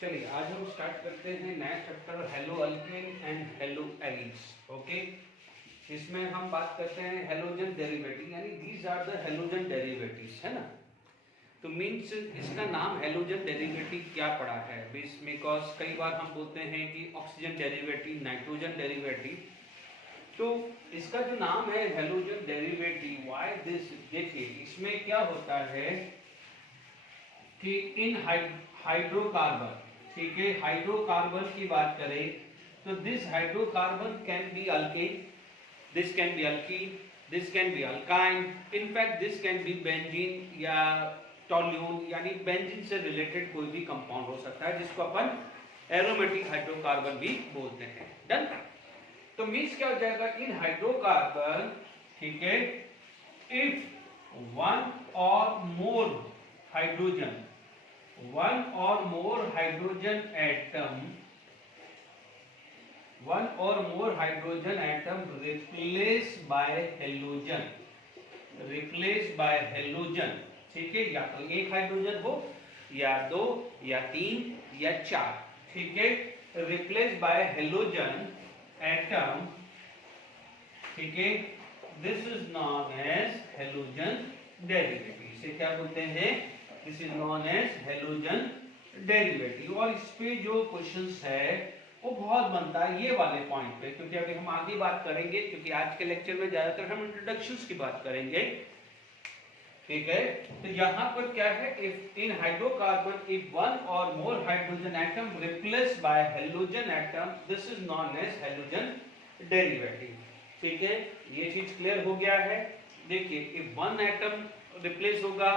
चलिए आज हम स्टार्ट करते हैं नया chapter haloalkane and haloalkenes. Okay, इसमें हम बात करते हैं हेलोजन डेरिवेटिव, यानी these are the halogen derivatives, है ना। तो मीन्स इसका नाम हेलोजन डेरिवेटिव क्या पड़ा है बिकॉज कई बार हम बोलते हैं कि ऑक्सीजन डेरिवेटिव, नाइट्रोजन डेरिवेटिव। तो इसका जो नाम है हेलोजन डेरिवेटिव, व्हाई दिस, देखिए इसमें क्या होता है कि इन हाइड्रोकार्बन, ठीक है, हाइड्रोकार्बन की बात करें तो this hydrocarbon can be alkane, this can be alkyne, this can be alkyne, in fact this can be benzene या टोल्यून, यानी बेंजीन से रिलेटेड कोई भी कंपाउंड हो सकता है जिसको अपन एरोमेटिक हाइड्रोकार्बन भी बोलते हैं। डन। तो मीन्स क्या हो जाएगा, इन हाइड्रोकार्बन, ठीक है, इफ वन और more hydrogen, one or more hydrogen atom replaced by halogen, ठीक है, या तो एक हाइड्रोजन हो या दो या तीन या चार, ठीक है, रिप्लेस बाय हेलोजन एटम, ठीक है, this is known as halogen derivative. इसे क्या बोलते हैं, this is known as halogen derivative. और इस पे जो क्वेश्चंस है वो बहुत बनता है ये वाले पॉइंट पे, क्योंकि अभी हम आगे बात करेंगे, क्योंकि आज के लेक्चर में ज्यादातर हम इंट्रोडक्शंस की बात करेंगे, ठीक है। तो यहाँ पर क्या है, if in hydrocarbon if one और more hydrogen atom replaced by halogen atom, this is known as halogen derivative, ठीक है। ये चीज क्लियर हो गया है। देखिए इफ वन एटम रिप्लेस होगा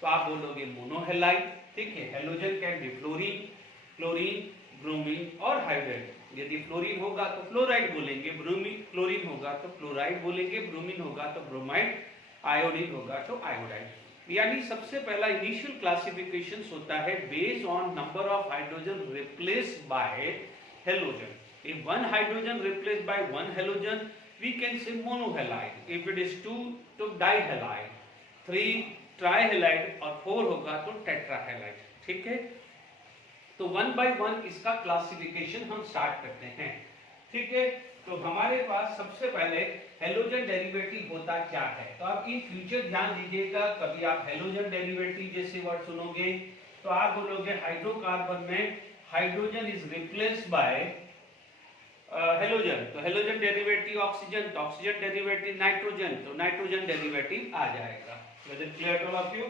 तो आप बोलोगे मोनोहेलाइड, ठीक है। Halogen can be fluorine, chlorine, bromine और हाइड्राइड। यदि फ्लोरीन होगा तो फ्लोराइड बोलेंगे, ब्रोमीन, क्लोरीन होगा तो फ्लोराइड बोलेंगे, ब्रोमीन होगा तो ब्रोमाइड, आयोडीन होगा तो आयोडाइड। यानी सबसे पहला इनिशियल क्लासिफिकेशन होता है based on number of hydrogen replaced by halogen. If one hydrogen replaced by one halogen we can say monohalide, if it is 2 तो डाइहेलाइड, 3 ट्राइहेलाइड और 4 होगा तो टेट्राहेलाइड, ठीक है। तो वन बाय वन इसका क्लासिफिकेशन हम स्टार्ट करते हैं, ठीक है। तो हमारे पास सबसे पहले हेलोजन डेरिवेटिव होता क्या है, तो आप इन फ्यूचर ध्यान दीजिएगा, कभी आप हेलोजन डेरिवेटिव जैसे वर्ड सुनोगे तो आप बोलोगे हाइड्रोकार्बन में hydrogen is replaced by halogen, तो हेलोजन डेरिवेटिव ऑक्सीजन, तो ऑक्सीजन डेरिवेटिव नाइट्रोजन, तो नाइट्रोजन डेरिवेटिव आ जाएगा। Is it clear to all of you.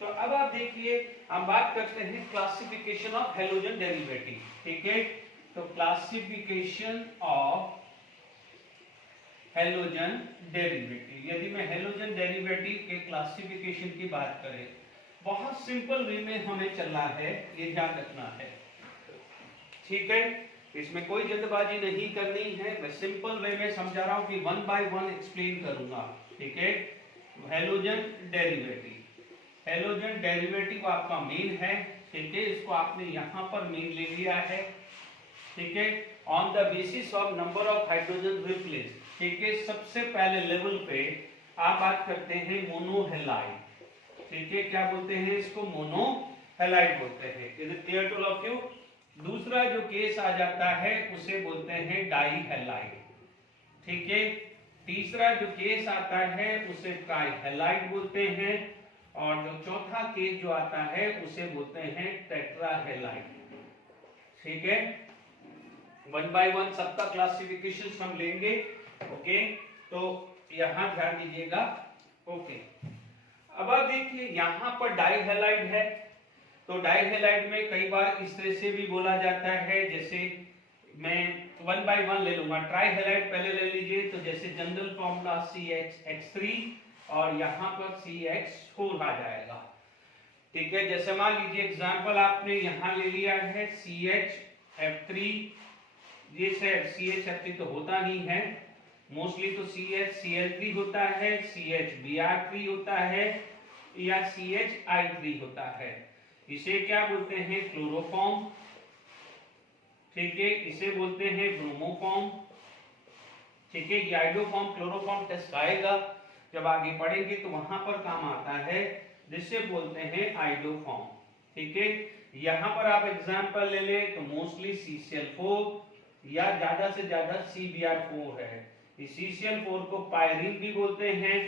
तो अब आप देखिए हम बात करते हैं क्लासिफिकेशन ऑफ हेलोजन डेरिवेटिव, ठीक है। तो क्लासिफिकेशन ऑफ हेलोजन डेरिवेटिव, यदि मैं हेलोजन डेरिवेटिव के क्लासिफिकेशन की बात करें, बहुत सिंपल वे में हमें चलना है, ये ध्यान रखना है, ठीक है। इसमें कोई जल्दबाजी नहीं करनी है, मैं सिंपल वे में समझा रहा हूं कि वन बाय वन एक्सप्लेन करूंगा, ठीक है। हेलोजन डेरिवेटिव, हेलोजन डेरिवेटिव आपका मेन है, ठीक है, इसको आपने यहां पर मेन ले लिया है, ठीक है, on the basis of number of hydrogen replace, ठीक है। सबसे पहले लेवल पे आप बात करते हैं मोनोहेलाइड, ठीक है, क्या बोलते हैं इसको, मोनोहेलाइड बोलते हैं। Is it clear to all of you. दूसरा जो केस आ जाता है उसे बोलते हैं डाइहेलाइड, ठीक है। तीसरा जो केस आता है उसे ट्राइहेलाइड बोलते हैं, और जो चौथा केस जो आता है उसे बोलते हैं टेट्राहेलाइड, ठीक है। वन बाय वन सबका क्लासिफिकेशन हम लेंगे, ओके। तो यहां ध्यान दीजिएगा, ओके। अब आप देखिए यहां पर डाइहेलाइड है, तो डाइहेलाइड में कई बार इस तरह से भी बोला जाता है, जैसे मैं वन बाय वन ले लूंगा। ट्राइहेलाइड पहले ले लीजिए, तो जैसे जनरल फॉर्मूला CHX3 और यहाँ पर CH4 आ जाएगा, ठीक है। जैसे मान लीजिए एग्जांपल आपने यहाँ ले लिया है CHF3, ये CHF3 तो होता नहीं है, मोस्टली तो CHCl3 होता है, CHBr3 होता है या CHI3 होता है। इसे क्या बोलते हैं, क्लोरोफॉर्म, ठीक है, इसे बोलते हैं ब्रोमोफॉर्म, ठीक है। ये आइडोफॉर्म क्लोरोफॉर्म टेस्ट आएगा, जब आगे पढ़ेंगे तो वहां पर काम आता है, जिसे बोलते हैं आइडोफॉर्म, ठीक है। यहाँ पर आप एग्जांपल ले ले तो मोस्टली CCl4 या ज्यादा से ज्यादा CBr4 है। इस CCl4 को पायरीन भी बोलते हैं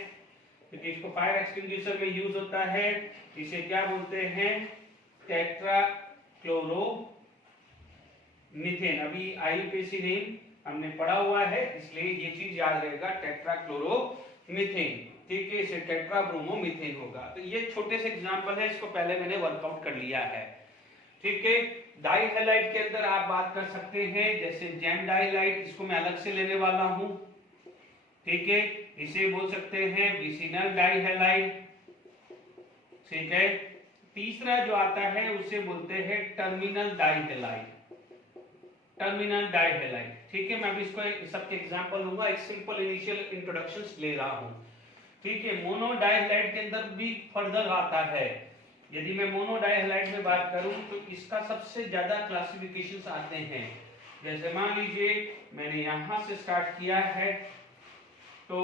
क्योंकि इसको फायर एक्सटिंग्विशर में यूज होता है। इसे क्या बोलते हैं, टेट्राक्लोरो मीथेन। अभी IUPAC नेम हमने पढ़ा हुआ है इसलिए ये चीज याद रहेगा, टेट्राक्लोरो मीथेन। ठीक है, इसे टेट्राब्रोमोमीथेन होगा। तो ये छोटे से एग्जांपल है, इसको पहले मैंने वर्कआउट कर लिया है। ठीक है, डाई हैलाइड के अंदर आप बात कर सकते हैं, जैसे जेम डाइहाइलाइड, इसको मैं अलग से लेने वाला हूं। ठीक है, इसे बोल सकते हैं विसिनल डाइहाइलाइड। ठीक है, तीसरा जो आता है उसे बोलते हैं टर्मिनल डाइहाइलाइड। टर्मिनल डाइहाइलाइड। ठीक है, मैं अभी इसको सबके एग्जांपल लूंगा, एक सिंपल इनिशियल इंट्रोडक्शंस ले रहा हूं। ठीक है, मोनो डाइहाइलाइड के अंदर भी फर्दर आता है। यदि मैं मोनो डाइहाइलाइड में बात करूं तो इसका सबसे ज्यादा क्लासिफिकेशंस आते हैं। जैसे मान लीजिए मैंने यहां से स्टार्ट किया है तो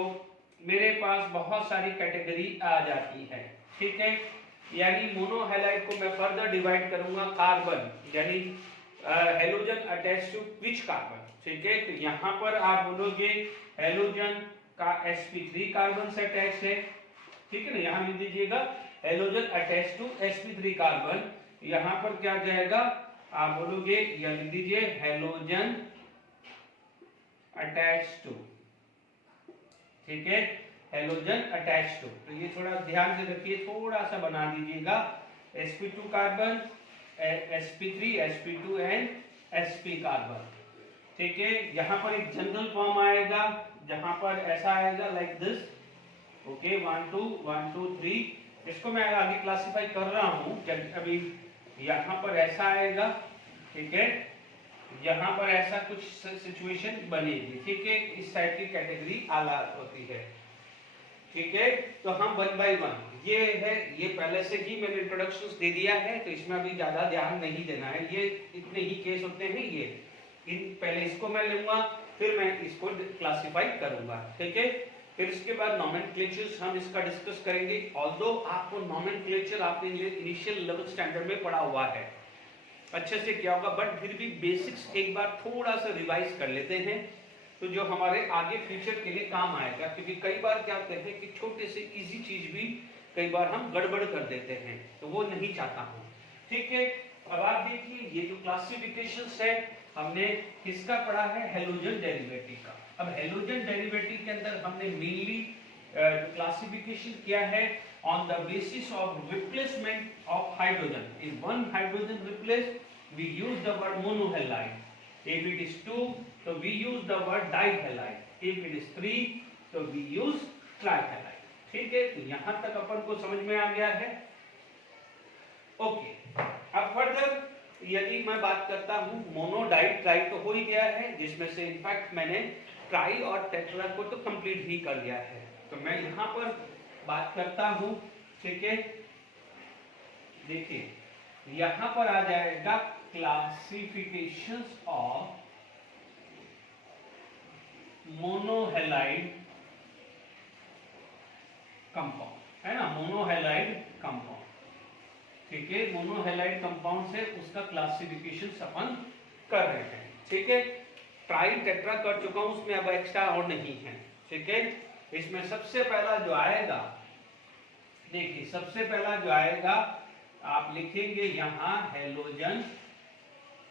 मेरे पास बहुत सारी कैटेगरी आ जाती है। ठीक है, यानी मोनो हैलाइड को मैं फर्दर डिवाइड करूंगा कार्बन, यानी halogen attach to which carbon. ठीक है, तो यहाँ पर आप बोलोगे हेलोजन का sp3 कार्बन से अटैच है। ठीक है ना, यहाँ लिख दीजिएगा halogen attach to sp3 carbon. यहाँ पर क्या जाएगा, आप बोलोगे या लिख दीजिए हेलोजन अटैच टू। ठीक है, हेलोजन अटैच टू। तो ये थोड़ा ध्यान से रखिए, थोड़ा सा बना दीजिएगा, sp2 carbon, sp3, sp2 and sp carbon. ठीक है, यहाँ पर एक जनरल फॉर्म आएगा जहां पर ऐसा आएगा लाइक दिस। ओके, 1 2 1 2 3। इसको मैं आगे क्लासिफाई कर रहा हूं, अभी यहाँ पर ऐसा आएगा। ठीक है, यहाँ पर ऐसा कुछ सिचुएशन बनेगी। ठीक है, इस टाइप की कैटेगरी अलग होती है। ठीक है, तो हम 1 बाय 1 ये है, ये पहले से ही मैंने इंट्रोडक्शंस दे दिया है तो इसमें अभी ज्यादा ध्यान नहीं देना है। ये इतने ही केस होते हैं, ये पहले इसको मैं लूंगा फिर मैं इसको क्लासिफाई करूंगा। ठीक है, फिर इसके बाद नॉमेनक्लेचर्स हम इसका डिस्कस करेंगे। ऑल्दो आपको नॉमेनक्लेचर आपने इनिशियल लेवल स्टैंडर्ड में पढ़ा हुआ है, अच्छे से क्या होगा, बट फिर भी बेसिक्स एक बार थोड़ा सा रिवाइज कर लेते हैं तो जो हमारे आगे फ्यूचर के लिए काम आएगा। क्योंकि कई बार क्या कहते हैं कि छोटे से इजी चीज भी कई बार हम गड़बड़ कर देते हैं, तो वो नहीं चाहता हूं। ठीक है, अब आप देखिए ये जो क्लासिफिकेशंस है हमने किसका पढ़ा है, हेलोजन डेरिवेटिव का। अब हेलोजन डेरिवेटिव के अंदर हमने मेनली क्लासिफिकेशन किया है on the basis of replacement of hydrogen. If one hydrogen replace we use the word monohalide, if it is 2 so we use the word dihaloide, if it is 3 so we use trihaloide। ठीक है, तो यहां तक अपन को समझ में आ गया है। ओके, अब फर्दर यदि मैं बात करता हूं मोनो डाई ट्राई तो हो ही गया है, जिसमें से इनफैक्ट मैंने ट्राई और टेट्रा को तो कंप्लीट ही कर लिया है। तो मैं यहां पर बात करता हूं। ठीक है, देखिए यहां पर आ जाएगा क्लासिफिकेशंस ऑफ मोनोहैलाइड कंपाउंड, है ना, मोनोहैलाइड कंपाउंड। ठीक है, मोनोहैलाइड कंपाउंड से उसका क्लासिफिकेशन अपन कर रहे हैं। ठीक है, ट्राई टेट्रा कर चुका हूं, उसमें अब एक्स्ट्रा और नहीं है। ठीक है, इसमें सबसे पहला जो आएगा, देखिए सबसे पहला जो आएगा आप लिखेंगे यहां halogen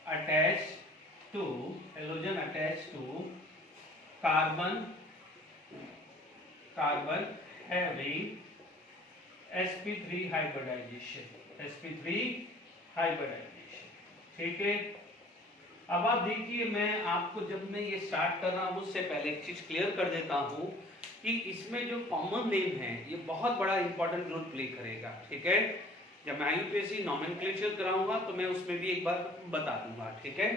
attach to carbon having sp3 hybridisation. ठीक है, अब आप देखिए मैं आपको जब मैं ये स्टार्ट कर रहा हूं उससे पहले एक चीज क्लियर कर देता हूं कि इसमें जो कॉमन नेम है ये बहुत बड़ा इंपॉर्टेंट रोल प्ले करेगा। ठीक है, जब मैं IUPAC नॉमेनक्लेचर कराऊंगा तो मैं उसमें भी एक बार बता दूंगा। ठीक है,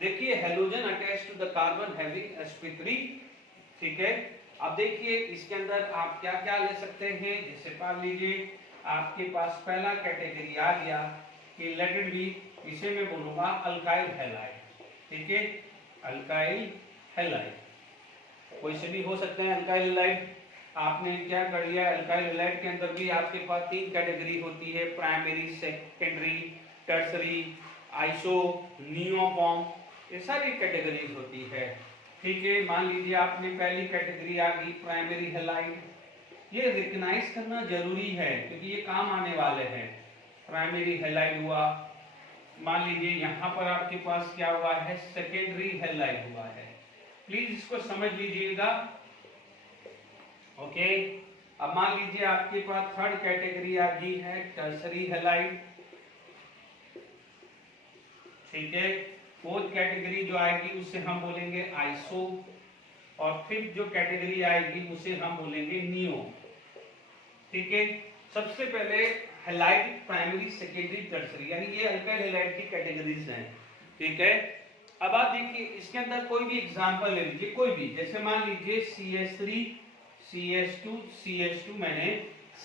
देखिए halogen attach to the carbon having sp3। ठीक है, अब देखिए इसके अंदर आप क्या क्या ले सकते हैं, जैसे मान लीजिए आपके पास पहला कैटेगरी आ गया कि लेट इट बी, इसे मैं बोलूंगा अल्काइल हैलाइड। ठीक है, अल्काइल हैलाइड कोई से भी हो सकते हैं अल्काइल हैलाइड। आपने क्या कर लिया, अल्काइल हैलाइड के अंदर भी आपके पास 3 कैटेगरी होती है, primary, secondary, tertiary, iso, neo form, ये सारी कैटेगरीज होती है। ठीक है, मान लीजिए आपने पहली कैटेगरी आ गई प्राइमरी हैलाइड, ये रिकग्नाइज करना जरूरी है क्योंकि ये काम आने वाले हैं। प्राइमरी हैलाइड हुआ, मान लीजिए यहाँ पर आपके पास क्या हुआ है, सेकेंडरी हैलाइड हुआ है, प्लीज इसको समझ लीजिएगा। ओके, अब मान लीजिए आपके पास थर्ड कैटेगरी आ गई है टर्सरी हैलाइड। ठीक है, फोर्थ कैटेगरी जो आएगी उसे हम बोलेंगे आइसो, और फिफ्थ जो कैटेगरी आएगी उसे हम बोलेंगे नियो। ठीक है, सबसे पहले हैलाइड प्राइमरी, सेकेंडरी, टर्सरी, यानी ये अल्काइल हैलाइड की कैटेगरीज हैं। ठीक है, अब आप देखिए इसके अंदर कोई भी एग्जांपल ले लीजिए, कोई भी, जैसे मान लीजिए CH3, CH2, CH2, मैंने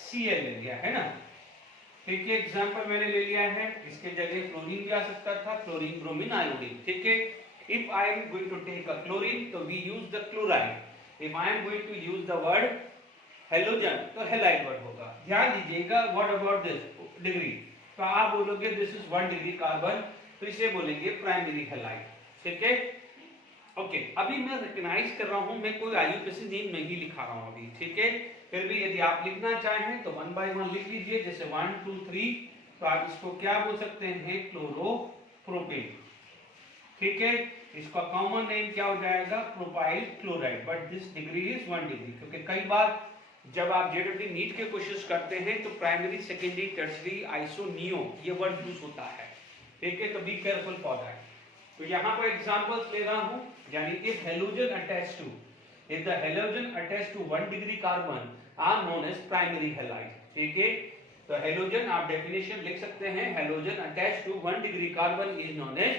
Cl ले लिया है ना। ठीक है, एग्जांपल मैंने ले लिया है, इसके जगह क्लोरीन भी आ सकता था, क्लोरीन, ब्रोमीन, आयोडीन। ठीक है, if I am going to take a chlorine तो we use the chloride, if I am going to use the word halogen तो हैलाइड वर्ड होगा। ध्यान दीजिएगा, व्हाट अबाउट दिस डिग्री, तो आप बोलोगे दिस इज 1 डिग्री कार्बन, तो इसे बोलेंगे प्राइमरी हैलाइड। ठीक है, ओके, अभी मैं रिकग्नाइज कर रहा हूं, मैं कोई आईयूपीएसी नेम नहीं लिखा रहा हूं अभी। ठीक है, फिर भी यदि आप लिखना चाहें तो 1 बाय 1 लिख लीजिए, जैसे 1 2 3, तो आप इसको क्या बोल सकते हैं, क्लोरोप्रोपेन। ठीक है, इसका कॉमन नेम क्या हो जाएगा, propyl chloride, but this degree is 1 degree, क्योंकि कई बार जब आप जेडब्ल्यू नीट के क्वेश्चंस करते हैं तो primary, secondary, tertiary, iso, neo ये वर्ड यूज होता है। ठीक है, तो बी केयरफुल फॉर दैट। तो यहाँ पर एग्जांपल्स ले रहा हूं, यानी if halogen attached to, if the halogen attached to 1 degree carbon are known as primary halide. ठीक है, तो हैलोजन आप डेफिनेशन लिख सकते हैं, halogen attached to 1 degree carbon is known as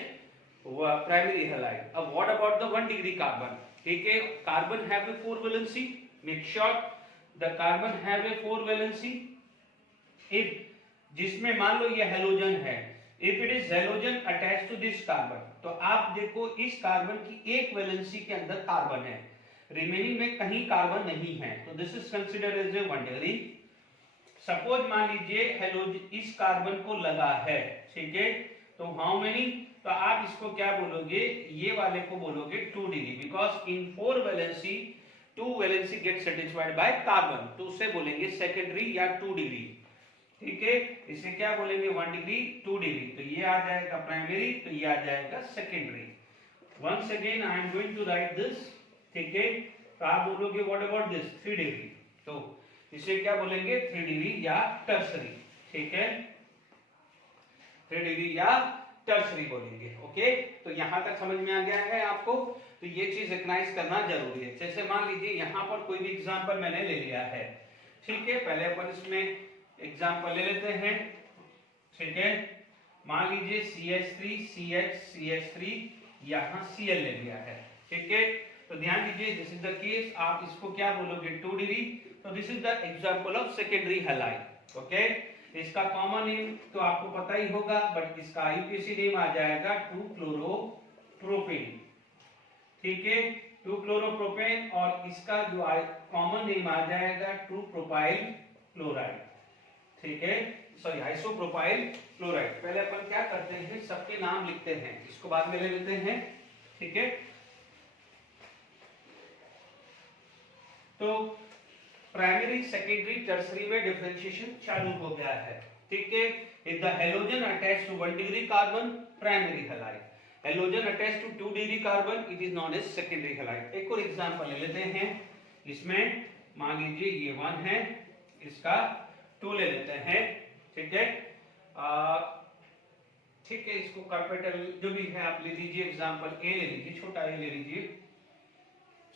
primary halide. अब what about the 1 degree carbon? ठीक है, carbon have a 4 valency, make sure the carbon have a 4 valency. If, जिसमें मान लो ये हैलोजन है, if it is halogen attached to this carbon, तो आप देखो इस कार्बन की एक वैलेंसी के अंदर कार्बन है, रिमेनिंग में कहीं कार्बन नहीं है, तो this is considered as a 1 degree. Suppose मान लीजिए हैलोजन इस कार्बन को लगा है, ठीक है, तो हाउ मेनी, तो आप इसको क्या बोलोगे, ये वाले को बोलोगे 2 degree, because in 4 valency 2 valency gate satisfied by carbon, तो उसे बोलेंगे सेकेंडरी या 2 डिग्री। ठीक है, इसे क्या बोलेंगे, 1 डिग्री, 2 डिग्री, तो ये आ जाएगा प्राइमरी, तो ये आ जाएगा secondary. Once again I am going to write this. ठीक है, तो आप बोलोगे व्हाट अबाउट दिस, 3 डिग्री, तो इसे क्या बोलेंगे, 3 डिग्री या टर्सरी। ठीक है, 3 डिग्री या टर्सरी बोलेंगे। ओके, तो यहां तक समझ में आ गया है आपको, तो ये चीज रिकग्नाइज करना जरूरी है। जैसे मान लीजिए यहाँ पर कोई भी एग्जांपल मैंने ले लिया है, ठीक है, पहले अपन इसमें एग्जांपल ले लेते हैं। ठीक है, मान लीजिए CH3, CH, CH3, यहाँ Cl ले लिया है। ठीक है, तो ध्यान दीजिए, दिस इज द केस, आप इसको क्या बोलोगे, 2 डिग्री, तो this is the example of secondary halide. Okay, इसका कॉमन नेम तो आपको पता ही होगा, बट इसका आईयूपीएसी नेम आ जाएगा 2-क्लोरोप्रोपेन। ठीक है, 2-क्लोरोप्रोपेन, और इसका जो कॉमन नेम आ जाएगा 2-प्रोपाइल क्लोराइड। ठीक है, सॉरी, आइसोप्रोपाइल क्लोराइड। पहले अपन क्या करते हैं, सबके नाम लिखते हैं, इसको बाद में ले लेते हैं। ठीक है, तो प्राइमरी, सेकेंडरी, टर्सरी में डिफरेंशिएशन चालू हो गया है। ठीक है, if the halogen attached to 1 degree carbon, primary halide, halogen attached to 2 degree carbon, it is known as secondary halide. एक और एग्जांपल ले लेते हैं, इसमें मान लीजिए ये 1 है, इसका 2 ले लेते हैं। ठीक है, ठीक है, इसको कैपिटल जो भी है आप ले लीजिए, एग्जांपल ए ले लीजिए, छोटा ए ले लीजिए,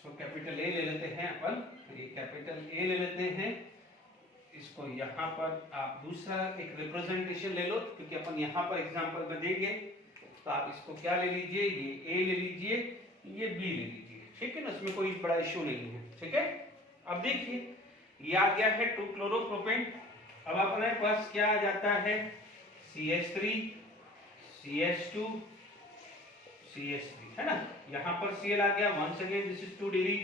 तो कैपिटल ए ले लेते हैं अपन, ये कैपिटल ए ले लेते हैं, इसको यहाँ पर आप दूसरा एक रिप्रेजेंटेशन ले लो, क्योंकि अपन यहाँ पर एग्जांपल में देंगे, तो आप इसको क्या ले लीजिए, ये ए ले लीजिए, ये बी ले लीजिए। ठीक है ना, इसमें कोई बड़ा इश्यू नहीं है। ठीक है, अब देखिए ये आ गया है 2-क्लोरोप्रोपेन। अब अपने पास क्या आ जाता है, CH3, CH2, CH3, है ना, यहाँ पर Cl आ गया। Once again this is 2 degree,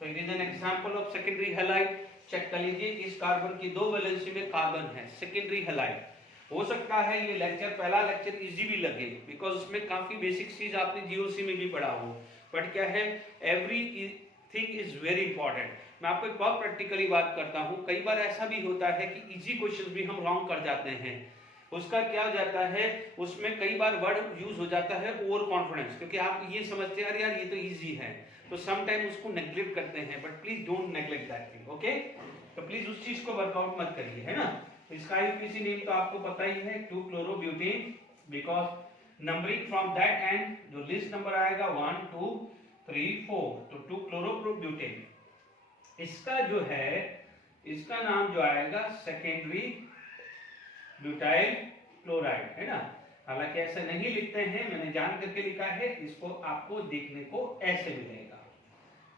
तो it is an example of secondary halide. Check कर लीजिए इस कार्बन की 2 वैलेंसी में कार्बन है, सेकेंडरी हैलाइड। हो सकता है ये लेक्चर, पहला लेक्चर इजी भी लगे बिकॉज उसमें काफी बेसिक चीज आपने जीओसी में भी पढ़ा हो, बट क्या है, every thing is very important. मैं आपको एक बहुत प्रैक्टिकली बात करता हूँ, कई बार ऐसा भी होता है कि इजी क्वेश्चन भी हम रॉन्ग कर जाते हैं। उसका क्या हो जाता है, उसमें कई बार वर्ड यूज हो जाता है ओवर कॉन्फिडेंस, क्योंकि आप ये समझते हैं अरे यार ये तो इजी है, तो सम टाइम उसको नेग्लेक्ट करते हैं, but please don't neglect that thing, okay. तो प्लीज उस चीज को वर्कआउट मत करिए, है ना। इसका आईयूपीएसी नेम तो आपको पता ही है, 2-chlorobutane, because numbering from that and जो लिस्ट नंबर आएगा 1 2 3 4, तो 2-chlorobutane। इसका जो है, इसका नाम जो आएगा सेकेंडरी ब्यूटाइल क्लोराइड, है ना। हालांकि ऐसा नहीं लिखते हैं, मैंने जान करके लिखा है, इसको आपको देखने को ऐसे मिलेगा।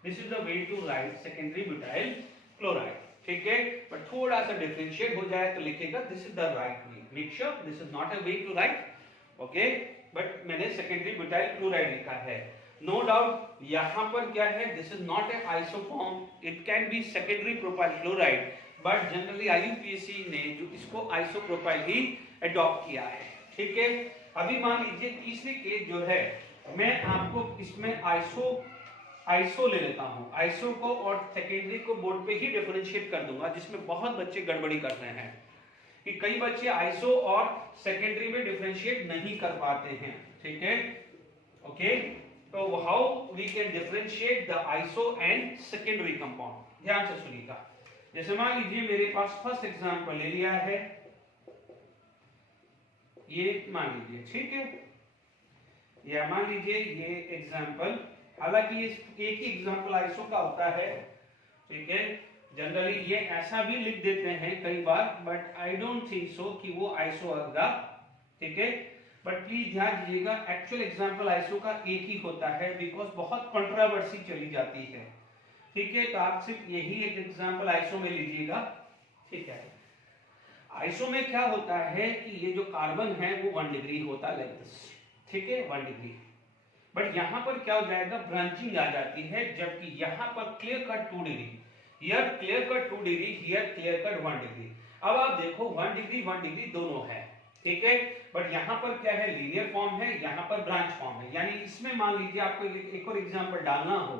This is the way to write secondary butyl chloride, ठीक है। बट थोड़ा सा डिफरेंशिएट हो जाए तो लिखेगा this is the right way, make sure this is not a way to write, okay. But मैंने सेकेंडरी ब्यूटाइल क्लोराइड लिखा है, नो डाउट। यहां पर क्या है, this is not a isoform, it can be secondary propyl chloride, but generally IUPAC ने जो इसको आइसोप्रोपाइल ही अडॉप्ट किया है, ठीक है। अभी मान लीजिए तीसरी केस जो है, मैं आपको इसमें आइसो ले लेता हूं, आइसो को और सेकेंडरी को बोर्ड पे ही डिफरेंशिएट कर दूंगा, जिसमें बहुत बच्चे गड़बड़ी करते हैं कि कई बच्चे आइसो और सेकेंडरी में डिफरेंशिएट नहीं कर पाते हैं, ठीक है, ओके। तो how we can differentiate the iso and secondary compound, ध्यान से सुनिएगा। जैसे मान लीजिए मेरे पास फर्स्ट एग्जांपल ले लिया है, ये मान लीजिए, ठीक है, या मान लीजिए ये एग्जांपल, हालांकि एक ही एग्जांपल आइसो का होता है, ठीक है। जनरली ये ऐसा भी लिख देते हैं कई बार, but I don't think so कि वो आइसो होगा, ठीक है। बट प्लीज ध्यान दीजिएगा, एक्चुअल एग्जांपल आइसो का एक ही होता है, बिकॉज बहुत कंट्रोवर्सी चली जाती है, ठीक है। तो आप सिर्फ यही एक एग्जांपल आइसो में लीजिएगा, ठीक है। आइसो में क्या होता है कि ये जो कार्बन है वो 1 डिग्री होता है, लाइक दिस, ठीक है, 1 डिग्री। बट यहां पर क्या हो जाएगा, ब्रांचिंग आ जाती है, जबकि यहां पर clear cut 2 degree, here clear cut 2 degree, here clear cut 1 degree. अब आप देखो 1 डिग्री दोनों है, ठीक है। बट यहां पर क्या है, लीनियर फॉर्म है, यहां पर ब्रांच फॉर्म है, यानी इसमें मान लीजिए आपको एक और एग्जांपल डालना हो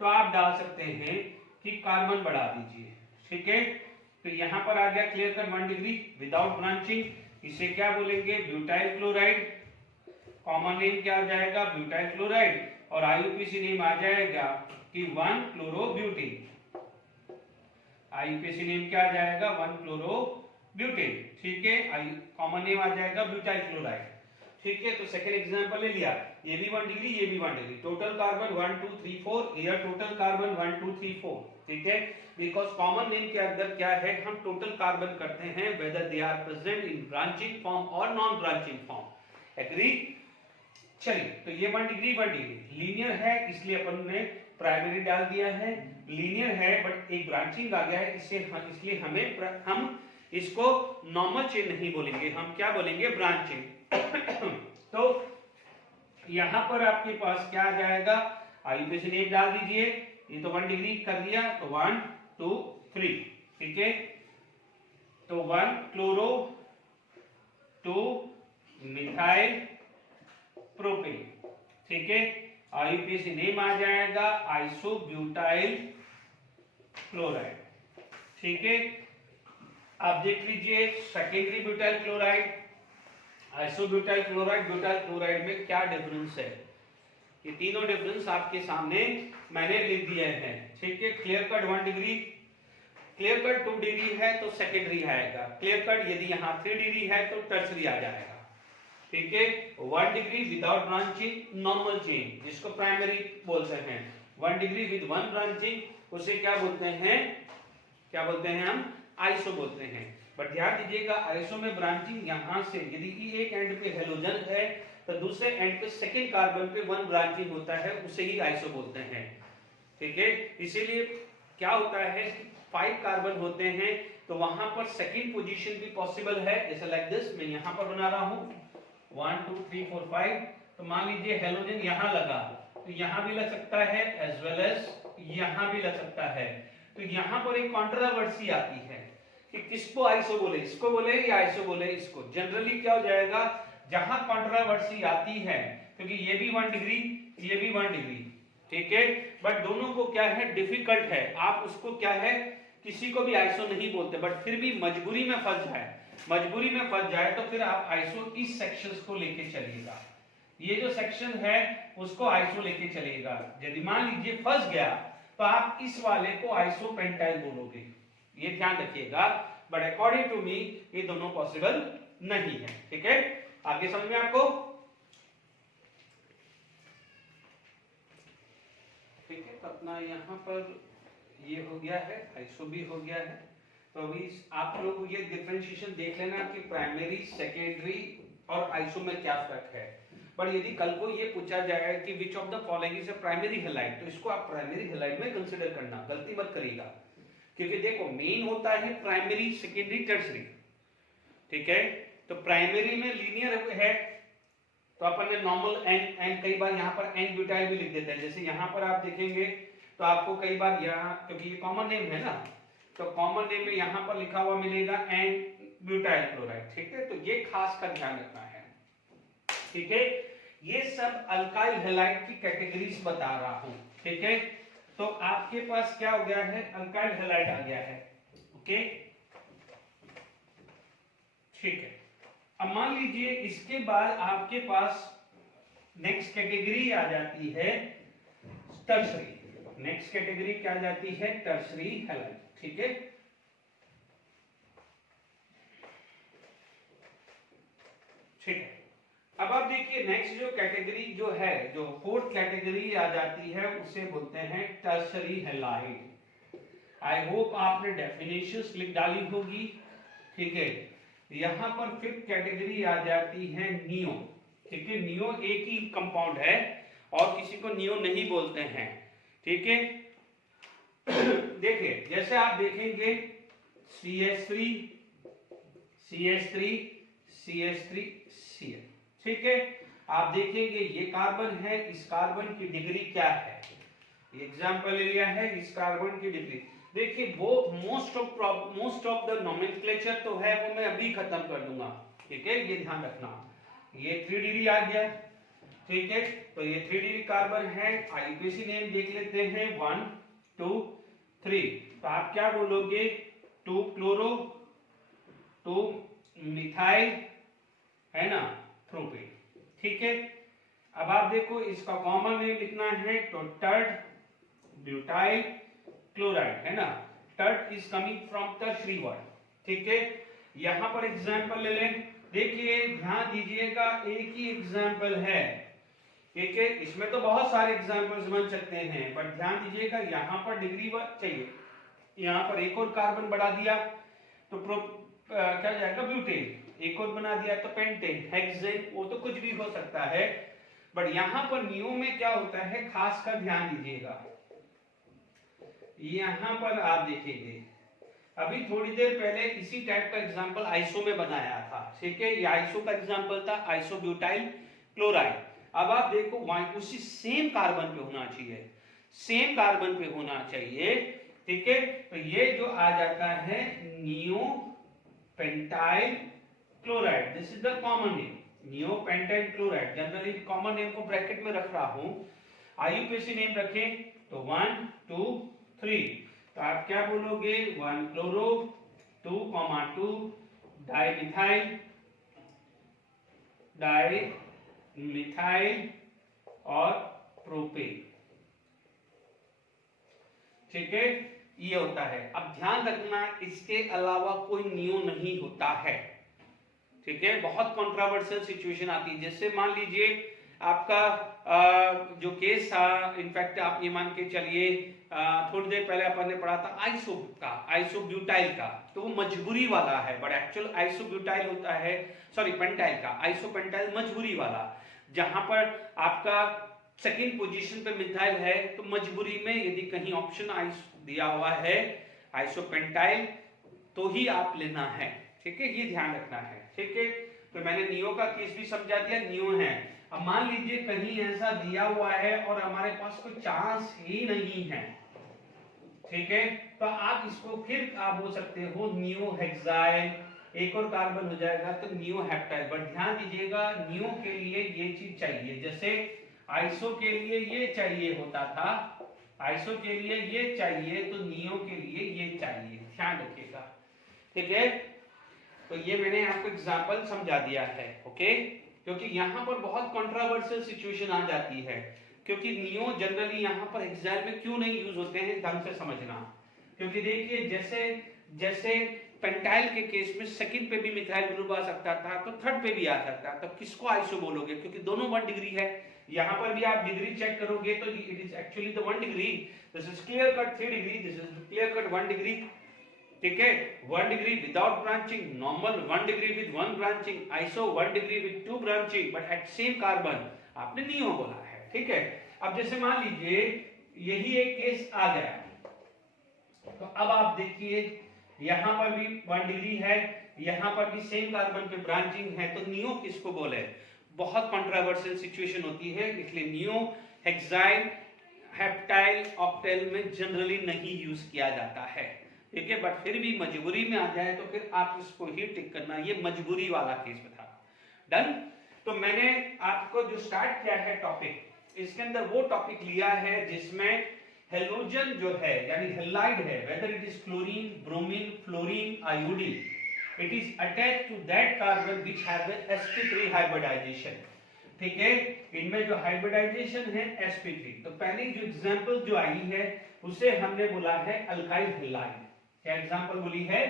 तो आप डाल सकते हैं कि कार्बन बढ़ा दीजिए, ठीक है। तो यहां पर आ गया clear cut 1 degree without branching, इसे क्या बोलेंगे, ब्यूटाइल क्लोराइड, कॉमन नेम क्या आ जाएगा, ब्यूटाइल क्लोराइड, और आईयूपीएसी नेम आ जाएगा कि 1-chlorobutane, आईयूपीएसी नेम क्या आ जाएगा, 1-chlorobutane, ठीक है। कॉमन नेम आ जाएगा ब्यूटाइल क्लोराइड, ठीक है। तो सेकंड एग्जांपल ले लिया, ये भी 1 डिग्री, ये भी 1 degree, total carbon 1 2 3 4, here total carbon 1 2 3 4, ठीक है। बिकॉज कॉमन नेम के अंदर क्या है, हम टोटल कार्बन करते हैं whether they are present in branching form और नॉन ब्रांचिंग फॉर्म, एग्री। चलिए, तो ये 1 डिग्री 1 डिग्री लीनियर है, इसलिए अपन ने प्राइमरी डाल दिया है, लीनियर है बट एक ब्रांचिंग आ गया है, इसलिए हम इसको नॉर्मल चेन नहीं बोलेंगे, हम क्या बोलेंगे, ब्रांच चेन। तो यहां पर आपके पास क्या आ जाएगा, आईयूपीएसी नेम डाल दीजिए, ये तो 1 डिग्री कर दिया, तो 1 2 3, ठीक है। तो 1 क्लोरो 2 मिथाइल प्रोपेन, ठीक है। आईयूपीएसी नेम आ जाएगा आइसोब्यूटाइल क्लोराइड, ठीक है। आप देख लीजिए secondary butyl chloride, isobutyl chloride, butyl chloride में क्या डिफरेंस है, ये तीनों डिफरेंस आपके सामने मैंने लिख दिए हैं, ठीक है। Clear cut 1 degree, clear cut 2 degree है तो सेकेंडरी आएगा, क्लियर कट यदि यहाँ 3 डिग्री है तो टर्सरी आ जाएगा, ठीक है। 1 degree without branching normal chain, जिसको प्राइमरी बोलते हैं, 1 डिग्री विद 1 ब्रांचिंग उसे क्या बोलते हैं, हम आइसो बोलते हैं। बट ध्यान दीजिएगा आइसो में ब्रांचिंग यहां से, यदि एक एंड पे हेलोजन है तो दूसरे एंड पे सेकेंड कार्बन पे 1 ब्रांचिंग होता है, उसे ही आइसो बोलते हैं, ठीक है। इसीलिए क्या होता है, 5 कार्बन होते हैं तो वहां पर सेकेंड पोजीशन भी पॉसिबल है, जैसे लाइक दिस, मैं यहां पर बना रहा हूं 1 2 3 4 5, तो मान लीजिए हेलोजन यहां लगा तो यहां भी लग सकता है, एज वेल एज यहां भी लग सकता है। तो यहाँ पर एक कंट्रोवर्सी आती है कि किसको आइसो बोले, इसको बोले या आइसो बोले इसको। जनरली क्या हो जाएगा, जहां कंट्रोवर्सी आती है, क्योंकि ये भी 1 डिग्री ये भी 1 डिग्री, ठीक है, बट दोनों को क्या है डिफिकल्ट है, आप उसको क्या है किसी को भी आइसो नहीं बोलते, बट फिर भी मजबूरी में फंस जाए तो फिर आप आइसो इस सेक्शंस को लेके चलिएगा, ये जो सेक्शन है उसको आइसो लेके चलिएगा। यदि मान लीजिए फंस गया तो आप इस वाले को आइसो पेंटाइल बोलोगे, ये ध्यान रखिएगा, बट अकॉर्डिंग टू मी ये दोनों पॉसिबल नहीं है, ठीक है। आगे समझ में आपको, ठीक है। तो अपना यहाँ पर ये हो गया है, आइसो भी हो गया है। तो अभी आप लोग ये डिफरेंशिएशन देख लेना कि प्राइमरी, सेकेंडरी और आइसो में क्या फर्क है। पर यदि कल को ये पूछा जाए कि which of the following is a primary halide, तो इसको आप प्राइमरी हैलाइड में कंसीडर करना, गलती मत करिएगा, क्योंकि देखो मेन होता है प्राइमरी, सेकेंडरी, टर्सरी, ठीक है। तो प्राइमरी में लीनियर है तो अपन ने नॉर्मल एन कई बार यहाँ पर एन ब्यूटाइल भी लिख देते हैं, जैसे यहाँ पर आप देखेंगे तो आपको कई बार यहाँ, क्योंकि ये कॉमन नेम है ना, तो कॉमन नेम में यहाँ पर लिखा हुआ मिलेगा एन ब्यूटाइल क्लोराइड, ठीक है। तो ये खास कर ध्यान रखना है, ठीक है। ये सब अल्काइल हैलाइड की कैटेगरीज बता रहा हूं, ठीक है। तो आपके पास क्या हो गया है, अल्काइल हैलाइड आ गया है, ओके, ठीक है। अब मान लीजिए इसके बाद आपके पास नेक्स्ट कैटेगरी आ जाती है टर्सरी, नेक्स्ट कैटेगरी क्या आ जाती है, टर्सरी हैलाइड, ठीक है। ठीक है, अब आप देखिए नेक्स्ट जो कैटेगरी जो है, जो फोर्थ कैटेगरी आ जाती है उसे बोलते हैं टर्सरी हैलाइड। आई होप आपने डेफिनेशंस लिख डाली होगी, ठीक है। यहां पर फिफ्थ कैटेगरी आ जाती है नियो, ठीक है। नियो एक ही कंपाउंड है और किसी को नियो नहीं बोलते हैं, ठीक है। देखिए जैसे आप देखेंगे CH3 CH3 CH3 Cl, ठीक है। आप देखेंगे ये कार्बन है, इस कार्बन की डिग्री क्या है, एग्जाम्पल एरिया है, इस कार्बन की डिग्री देखिए। वो मोस्ट ऑफ द नोमेनक्लेचर तो है वो मैं अभी खत्म कर दूंगा, ठीक है, ये ध्यान रखना। ये 3 डिग्री आ गया, ठीक है। तो ये 3 डिग्री कार्बन है, आईयूपीएसी नेम देख लेते हैं 1 2 3। तो आप क्या बोलोगे, 2 क्लोरो 2 मिथाइल, है ना, प्रोपेन, ठीक है। अब आप देखो इसका कॉमन नेम लिखना है तो टर्ट ब्यूटाइल क्लोराइड, है ना, tert is coming from tertiary word, ठीक है। यहां पर एग्जांपल ले लें, देखिए ध्यान दीजिएगा एक ही एग्जांपल है, ठीक है। इसमें तो बहुत सारे एग्जांपल्स बन सकते हैं, बट ध्यान दीजिएगा यहां पर डिग्री चाहिए, यहां पर एक और कार्बन बढ़ा दिया तो क्या जाएगा, ब्यूटेन, एक और बना दिया तो पेंटेन, हेक्सेन, वो तो कुछ भी हो सकता है। बट यहां पर नियो में क्या होता है, खास कर ध्यान दीजिएगा, यहां पर आप देखेंगे अभी थोड़ी देर पहले इसी टाइप का एग्जांपल आइसो में बनाया था, ठीक है। ये आइसो का एग्जांपल था, आइसोब्यूटाइल क्लोराइड। अब आप देखो उसी सेम कार्बन पे होना चाहिए, सेम कार्बन पे होना चाहिए, ठीक है। तो ये जो आ जाता है neo pentyl chloride, this is the common name, neo pentyl chloride. Generally common name को ब्रैकेट में रख रहा हूं, आईयूपीएसी नेम रखें तो 1 2 3। तो आप क्या बोलोगे, 1 क्लोरो 2 2 डाइमिथाइल और प्रोपेन, ठीक है, ये होता है। अब ध्यान रखना इसके अलावा कोई नियो नहीं होता है, ठीक है। बहुत कंट्रोवर्शियल सिचुएशन आती है, जैसे मान लीजिए आपका जो केस था, इनफैक्ट आप ये मान के चलिए थोड़ी देर पहले अपन ने पढ़ा था आइसो का, आइसोब्यूटाइल का, तो वो मजबूरी वाला है, बट एक्चुअल आइसोब्यूटाइल होता है, सॉरी पेंटाइल का, आइसोपेंटाइल मजबूरी वाला, जहां पर आपका सेकंड पोजीशन पे मिथाइल है तो मजबूरी में यदि कहीं ऑप्शन दिया हुआ है आइसोपेंटाइल तो ही आप लेना है, ठीक है, ये ध्यान रखना है, ठीक है। तो मैंने नियो का केस भी समझा दिया, नियो है। अब मान लीजिए कहीं ऐसा दिया हुआ है और हमारे पास कोई चांस ही नहीं है, ठीक है। तो आप इसको फिर आप बोल सकते हो नियो हेक्साइल, एक और कार्बन हो जाएगा तो नियो हेप्टाइल। बट ध्यान दीजिएगा नियो के लिए ये चीज चाहिए, जैसे आइसो के लिए ये चाहिए होता था, आइसो के लिए ये चाहिए तो नियो के लिए ये चाहिए, ध्यान रखिएगा, ठीक है। तो ये मैंने आपको एग्जांपल समझा दिया है, ओके। क्योंकि यहाँ पर बहुत कंट्रोवर्शियल सिचुएशन आ जाती है, क्योंकि नियो जनरली यहाँ पर हेक्साइल में क्यों नहीं यूज होते हैं ढंग से समझना। क्योंकि देखिए जैसे जैसे पेंटाइल के केस में सेकंड पे भी मिथाइल ग्रुप आ सकता था तो थर्ड पे भी आ सकता है, तो किसको आइसो बोलोगे, क्योंकि दोनों 1 डिग्री है। यहाँ पर भी आप डिग्री चेक करोगे तो it is actually the 1 degree, this is clear cut 3 degree, this is clear cut 1 degree, ठीक है। 1 degree without branching, normal 1 degree with 1 branching, iso 1 degree with 2 branching, but at same carbon आपने neo बोला है, ठीक है। अब जैसे मान लीजिए यही एक केस आ गया, तो अब आप देखिए यहां पर भी 1 डिग्री है, यहां पर भी सेम कार्बन पे ब्रांचिंग है, तो नियो किसको बोले, बहुत कंट्रोवर्शियल सिचुएशन होती है, इसलिए नियो हेक्साइल हेप्टाइल ऑक्टेल में जनरली नहीं यूज किया जाता है, ठीक है। बट फिर भी मजबूरी में आ जाए तो फिर आप इसको ही टिक करना, ये मजबूरी वाला केस में था। डन। तो मैंने आपको जो स्टार्ट किया है टॉपिक, इसके अंदर वो टॉपिक लिया है जिसमें हेलोजन जो है यानी हेलाइड है, whether it is chlorine, bromine, fluorine, iodine, it is attached to that carbon which have sp3 hybridisation, ठीक है। इनमें जो हाइब्रिडाइजेशन है sp3, तो पहली जो एग्जांपल जो आई है उसे हमने बोला है अल्काइल हेलाइड। क्या एग्जांपल बोली है,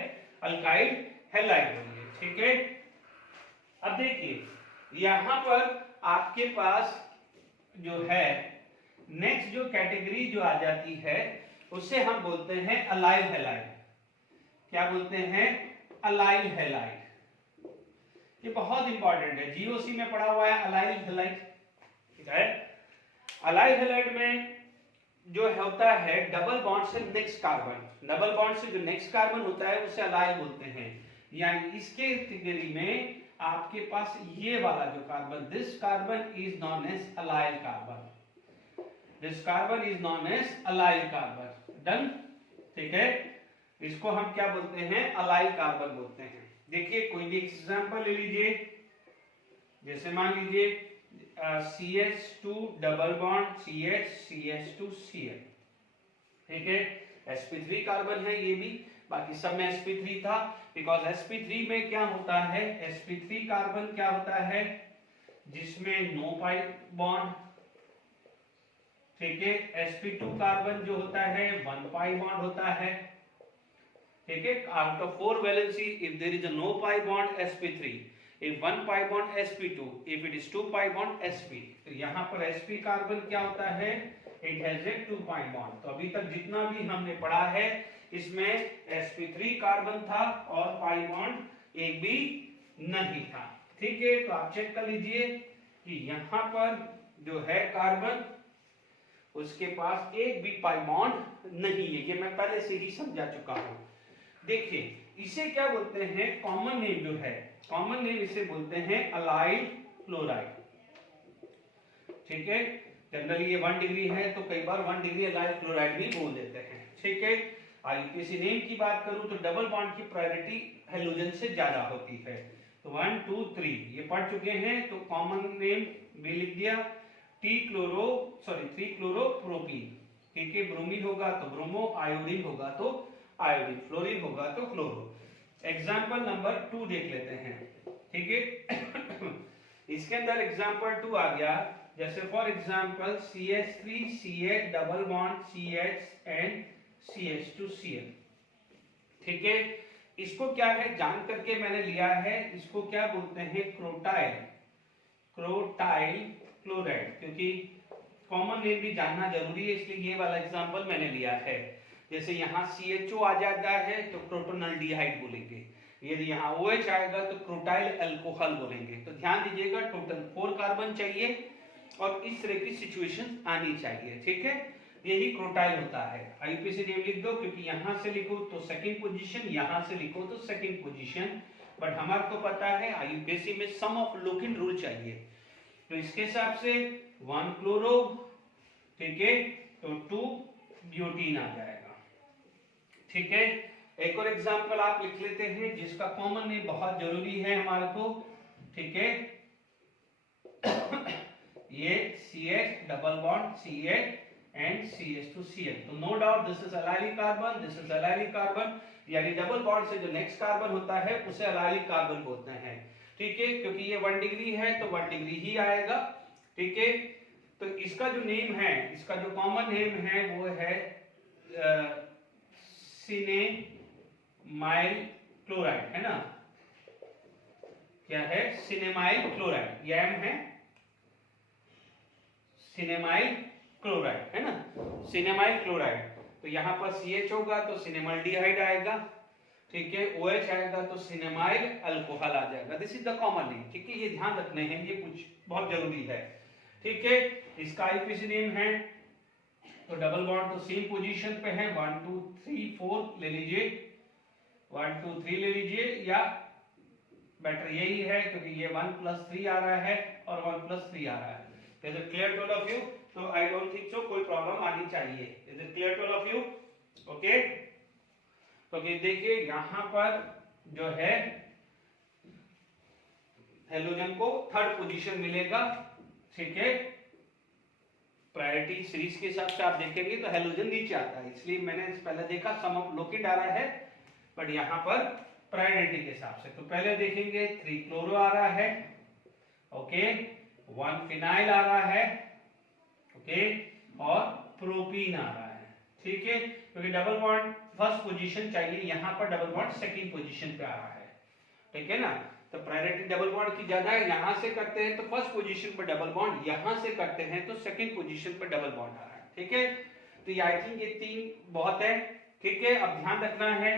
अल्काइल हेलाइड बोली है, ठीक है। अब देखिए यहां पर आपके पास जो है नेक्स्ट जो कैटेगरी जो आ जाती है उसे हम बोलते हैं अलाइल हेलाइड। क्या बोलते हैं, अलाइल हेलाइड। ये बहुत इंपॉर्टेंट है, जीओसी में पढ़ा हुआ है अलाइल हेलाइड, ठीक है। अलाइल हेलाइड में जो होता है डबल बॉन्ड से नेक्स्ट कार्बन, डबल बॉन्ड से जो नेक्स्ट कार्बन होता है उसे अलाइल बोलते हैं। यानी इसके कैटेगरी में आपके पास ये वाला जो carbon, this carbon is known as allyl carbon, this carbon is known as allyl carbon. Done, ठीक है। इसको हम क्या बोलते हैं, अलाइल कार्बन बोलते हैं। देखिए कोई भी एग्जांपल ले लीजिए, जैसे मान लीजिए CH2 double bond CH CH2 Cl, ठीक है। sp3 कार्बन है ये भी, बाकी सब में sp3 था, बिकॉज sp3 में क्या होता है, sp3 कार्बन क्या होता है जिसमें नो पाई बॉन्ड, ठीक है। sp2 कार्बन जो होता है 1 पाई बॉन्ड होता है, ठीक है। Out of 4 valency if there is a no pi bond sp3, if 1 pi bond sp2, if it is 2 pi bond sp, तो यहाँ पर sp कार्बन क्या होता है, it has a 2 pi bond। तो अभी तक जितना भी हमने पढ़ा है इसमें sp3 कार्बन था और pi bond एक भी नहीं था, ठीक है। तो आप चेक कर लीजिए कि यहाँ पर जो है कार्बन उसके पास एक भी pi bond नहीं है, ये मैं पहले से ही समझा चुका हूँ। देखिए इसे क्या बोलते हैं, कॉमन नेम जो है, कॉमन नेम इसे बोलते हैं अलाइल क्लोराइड, ठीक है। जनरली ये 1 डिग्री है तो कई बार 1 डिग्री अलाइल क्लोराइड भी बोल देते हैं, ठीक है। आईयूपीएसी नेम की बात करूं तो डबल बॉन्ड की प्रायोरिटी हेलोजन से ज्यादा होती है, तो 1 2 3 ये पढ़ चुके हैं, तो कॉमन नेम भी लिख दिया, 3 क्लोरोप्रोपीन, ठीक है। ब्रोमीन होगा तो ब्रोमो, आयोडीन होगा तो आयोडीन, फ्लोरीन होगा तो फ्लोरो। एग्जाम्पल नंबर 2 देख लेते हैं, ठीक है। इसके अंदर एग्जाम्पल 2 आ गया, जैसे for example CH3 CH double bond CH and CH2Cl, ठीक है। इसको क्या है जान करके मैंने लिया है, इसको क्या बोलते हैं, क्रोटाइल क्लोराइड, क्योंकि कॉमन नेम भी जानना जरूरी है, इसलिए ये वाला एग्जाम्पल मैंने लिया है। जैसे यहाँ CHO आ जाता है तो क्रोटोनल्डिहाइड बोलेंगे, यदि यहाँ OH आएगा तो क्रोटाइल अल्कोहल बोलेंगे। तो ध्यान दीजिएगा टोटल 4 कार्बन चाहिए और इस तरह की सिचुएशन आनी चाहिए, ठीक है। यही क्रोटाइल होता है। आईयूपीएसी नेम लिख दो, क्योंकि यहाँ से लिखो तो सेकंड पोजीशन, यहाँ से लिखो तो सेकंड पोजीशन, बट हमारे को पता है आईयूपीएसी में सम ऑफ लोकिन रूल चाहिए, तो इसके हिसाब से 1 क्लोरो, ठीक है, तो 2 ब्यूटीन आ जाएगा, ठीक है। एक और एग्जांपल आप लिख लेते हैं जिसका कॉमन नेम बहुत जरूरी है हमारे को, ठीक है। ये CH double bond CH and CH2Cl, तो no doubt this is allylic carbon, this is allylic carbon, यानी डबल बॉन्ड से जो नेक्स्ट कार्बन होता है उसे एलाइलिक कार्बन बोलते हैं, ठीक है। क्योंकि ये 1 डिग्री है तो 1 डिग्री ही आएगा, ठीक है। तो इसका जो नेम है, इसका जो कॉमन नेम है वो है सिनेमाइल क्लोराइड, है ना। क्या है? सिनेमाइल क्लोराइड, ये M है, सिनेमाइल क्लोराइड, है ना, सिनेमाइल क्लोराइड। तो यहाँ पर CH होगा तो सिनेमाल्डिहाइड आएगा, ठीक है। OH आएगा तो सिनेमाइल अल्कोहल आ जाएगा। This is the common name, ठीक है। ये ध्यान रखने हैं, ये कुछ बहुत जरूरी है, ठीक है। इसका आईपीसी नेम है, तो डबल बॉन्ड तो सेम पोजीशन पे है, 1 2 3 4 ले लीजिए, 1 2 3 ले लीजिए, या बेटर यही है क्योंकि ये 1 + 3 आ रहा है और 1 + 3 आ रहा है। Is it clear to all of you? तो आई डोंट थिंक सो कोई प्रॉब्लम आनी चाहिए। Is it clear to all of you? Okay. तो देखिए यहां पर जो है हेलोजन को 3rd पोजीशन मिलेगा, ठीक है। प्रायोरिटी सीरीज के हिसाब से आप देखेंगे तो हेलोजन नीचे आता है, इसलिए मैंने पहले देखा सम ऑफ लोकेट आ रहा है, बट यहां पर प्रायोरिटी के हिसाब से। तो पहले देखेंगे 3 क्लोरो आ रहा है, ओके, 1 फिनाइल आ रहा है, ओके, और प्रोपीन आ रहा है, ठीक है। क्योंकि डबल बॉन्ड 1st पोजीशन चाहिए, यहां पर डबल बॉन्ड 2nd पोजीशन पे आ रहा है, ठीक है ना। तो प्रायोरिटी डबल बॉन्ड की ज्यादा है, यहां से करते हैं तो 1st पोजीशन पर डबल बॉन्ड, यहां से करते हैं तो 2nd पोजीशन पर डबल बॉन्ड आ रहा है, ठीक है। तो ये आई थिंक ये 3 बहुत है, ठीक है। अब ध्यान रखना है,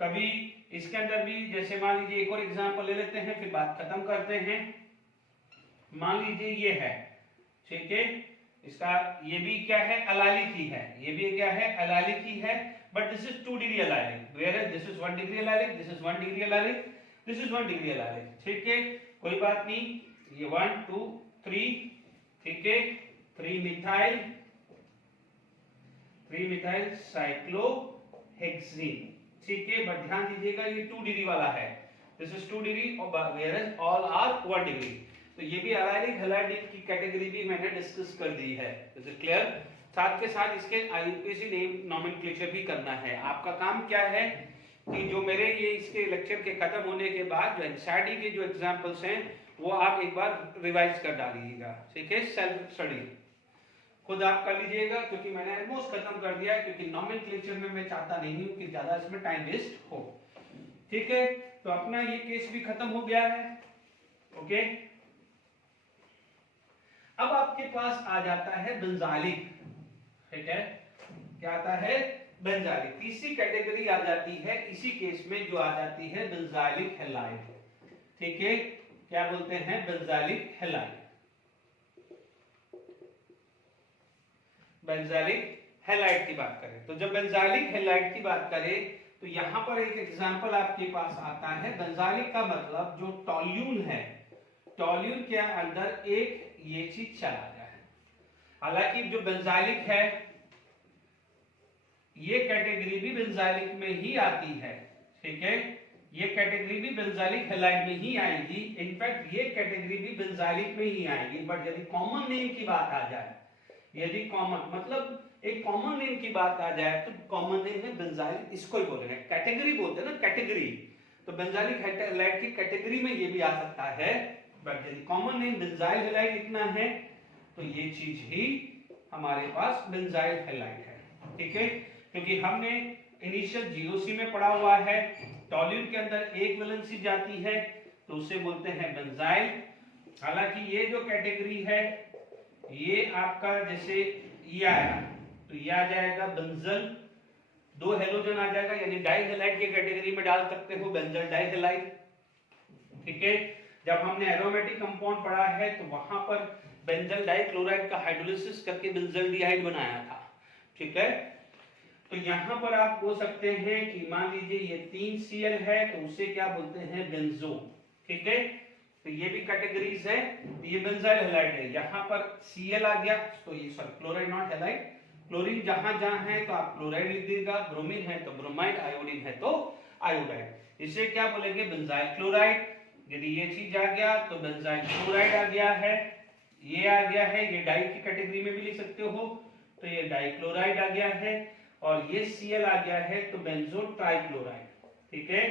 कभी इसके अंदर भी जैसे मान लीजिए एक और एग्जांपल ले लेते हैं फिर बात खत्म करते हैं। मान लीजिए ये है, ठीक है, इसका ये भी क्या है? एलाइलिक ही है, ये भी क्या है? एलाइलिक ही है, but this is 2 degree allylic, whereas this is 1 degree allylic, this is 1 degree allylic, this is 1 degree allylic, ठीक है। कोई बात नहीं, ये 1 2 3, ठीक है, 3 मिथाइल साइक्लोहेक्सीन, ठीक है। बट ध्यान दीजिएगा ये 2 डिग्री वाला है, दिस इज 2 डिग्री और whereas all are 1 degree. तो ये भी एलाइलिक हैलाइड की कैटेगरी भी मैंने डिस्कस कर दी है, इज इट क्लियर। साथ के साथ इसके आईयूपीएसी नेम नोमेनक्लेचर भी करना है। आपका काम क्या है कि जो मेरे ये इसके लेक्चर के खत्म होने के बाद जो एनसीईआरटी के जो एग्जांपल्स हैं वो आप एक बार रिवाइज कर डालिएगा, ठीक है। सेल्फ स्टडी खुद आप कर लीजिएगा, क्योंकि मैंने ऑलमोस्ट खत्म कर दिया है, क्योंकि नोमेनक्लेचर में मैं चाहता नहीं हूं कि ज्यादा इसमें टाइम वेस्ट हो, ठीक है। तो अपना ये केस भी खत्म हो गया है, ओके। अब आपके पास आ जाता है बेंजाइलिक, ठीक है। क्या आता है? बेंजाइलिक। तीसरी कैटेगरी आ जाती है इसी केस में, जो आ जाती है बेंजाइलिक हैलाइड, ठीक है। क्या बोलते हैं? Benzylic halide. बेंजाइलिक हैलाइड की बात करें तो जब बेंजाइलिक हैलाइड की बात करें तो यहां पर एक एग्जांपल आपके पास आता है। बेंजाइलिक का मतलब जो टॉल्यून है, टॉल्यून के अंदर एक ये चीज चला गया है। हालांकि जो बेंजाइलिक है ये कैटेगरी भी बेंजाइलिक में ही आती है, ठीक है। ये कैटेगरी भी बेंजाइलिक हैलाइड में ही आएगी, इनफैक्ट ये कैटेगरी भी बेंजाइलिक में ही आएगी। बट यदि कॉमन नेम की बात आ जाए, यदि कॉमन मतलब एक कॉमन नेम की बात आ जाए तो कॉमन नेम में बेंजाइलिक इसको ही बोलेंगे, कैटेगरी बोलते हैं ना, कैटेगरी। तो बेंजाइलिक हैलाइड की कैटेगरी में ये भी आ सकता है, बट यदि कॉमन नेम बेंजाइल हैलाइड लिखना है तो ये चीज ही हमारे पास बेंजाइल हैलाइड है, ठीक है। क्योंकि हमने इनिशियल जीओसी में पढ़ा हुआ है, टॉल्यून के अंदर एक वैलेंसी जाती है तो उसे बोलते हैं बेंजाइल। हालांकि ये जो कैटेगरी है ये आपका जैसे ये आया तो ये आ जाएगा बेंजल, 2 हेलोजन आ जाएगा, यानी डाई हैलाइड की कैटेगरी में डाल सकते हो, बेंजल डाई हैलाइड, ठीक है। जब हमने एरोमेटिक कंपाउंड पढ़ा है तो वहां पर बेंजल डाइक्लोराइड का हाइड्रोलिसिस करके बेंजल्डिहाइड बनाया था, ठीक है। तो यहां पर आप बोल सकते हैं कि मान लीजिए ये 3Cl है तो उसे क्या बोलते हैं? बेंजो, ठीक है। तो ये भी कैटेगरीज है, ये बेंजाइल हैलाइड है। यहां पर Cl आ गया तो ये sorry chloride not halide, chlorine जहां जहां है तो आप क्लोराइड लिख दीजिएगा, ब्रोमीन है तो ब्रोमाइड, आयोडीन है तो आयोडाइड। इसे क्या बोलेंगे? Benzyl chloride. यदि ये चीज आ गया तो बेंजाइल क्लोराइड आ गया है, ये आ गया है, ये डाई की कैटेगरी में भी लिख सकते हो, तो ये डाइक्लोराइड आ गया है, और ये Cl आ गया है तो बेंजो ट्राइक्लोराइड। ठीक है,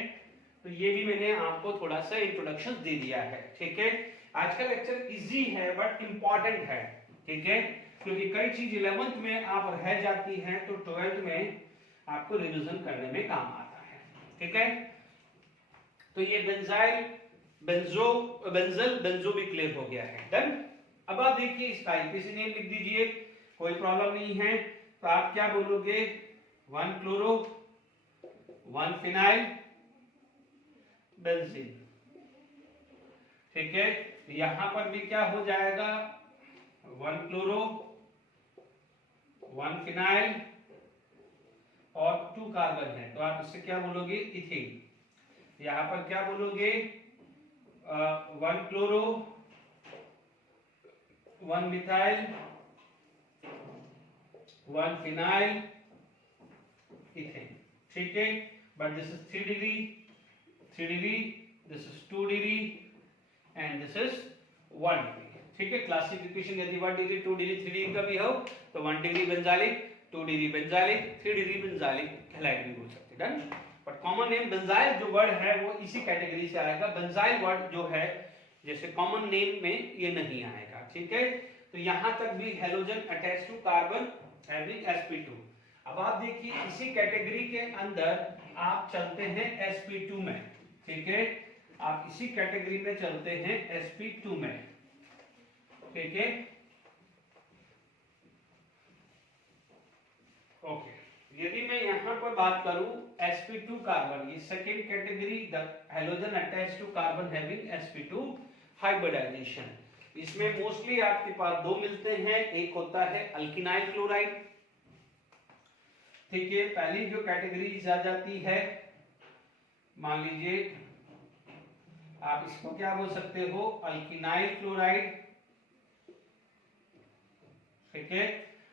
तो ये भी मैंने आपको थोड़ा सा इंट्रोडक्शन दे दिया है। ठीक है, आज का लेक्चर इजी है बट इंपॉर्टेंट है। ठीक है, क्योंकि कई चीज 11th में आप रह जाती हैं तो 12th में आपको रिवीजन करने में काम आता है। ठीक है, तो ये बेंजाइल, बेंजो भी क्लियर हो गया है। डन। अब आप देखिए इसका आईपीसी नेम लिख दीजिए, कोई प्रॉब्लम नहीं है। तो आप क्या बोलोगे? 1 क्लोरो 1 फिनाइल बेंजीन। ठीक है, यहां पर भी क्या हो जाएगा? 1 क्लोरो 1 फिनाइल और 2 कार्बन है, तो आप इससे क्या बोलोगे? इथेन। यहां पर क्या बोलोगे? 1 क्लोरो 1 मिथाइल 1 फिनाइल इथेन। ठीक है, but this is 3 degree, 3 degree, this is 2 degree and this is 1 degree. ठीक है, क्लासिफिकेशन यदि 1 डिग्री 2 डिग्री 3 डिग्री का भी हो तो 1 डिग्री बेंजालिक, 2 डिग्री बेंजालिक, 3 डिग्री बेंजालिक हैलाइड भी बोल सकते हैं। Done. But common name benzyl जो वर्ड है वो इसी कैटेगरी से आएगा। बेंजाइल वर्ड जो है जैसे कॉमन नेम में ये नहीं आएगा। ठीक है, तो यहां तक भी halogen attach to carbon having sp2। अब आप देखिए इसी कैटेगरी के अंदर आप चलते हैं sp2 में। ठीक है, आप इसी कैटेगरी में चलते हैं sp2 में। ठीक है, ओके। यदि मैं यहां पर बात करूं sp2 कार्बन, ये second category, the halogen attach to carbon having sp2 hybridisation. इसमें मोस्टली आपके पास दो मिलते हैं, एक होता है अल्किनाइल क्लोराइड। ठीक है, पहली जो कैटेगरी आ जाती है, मान लीजिए आप इसको क्या बोल सकते हो? Alkynyl chloride. ठीक है,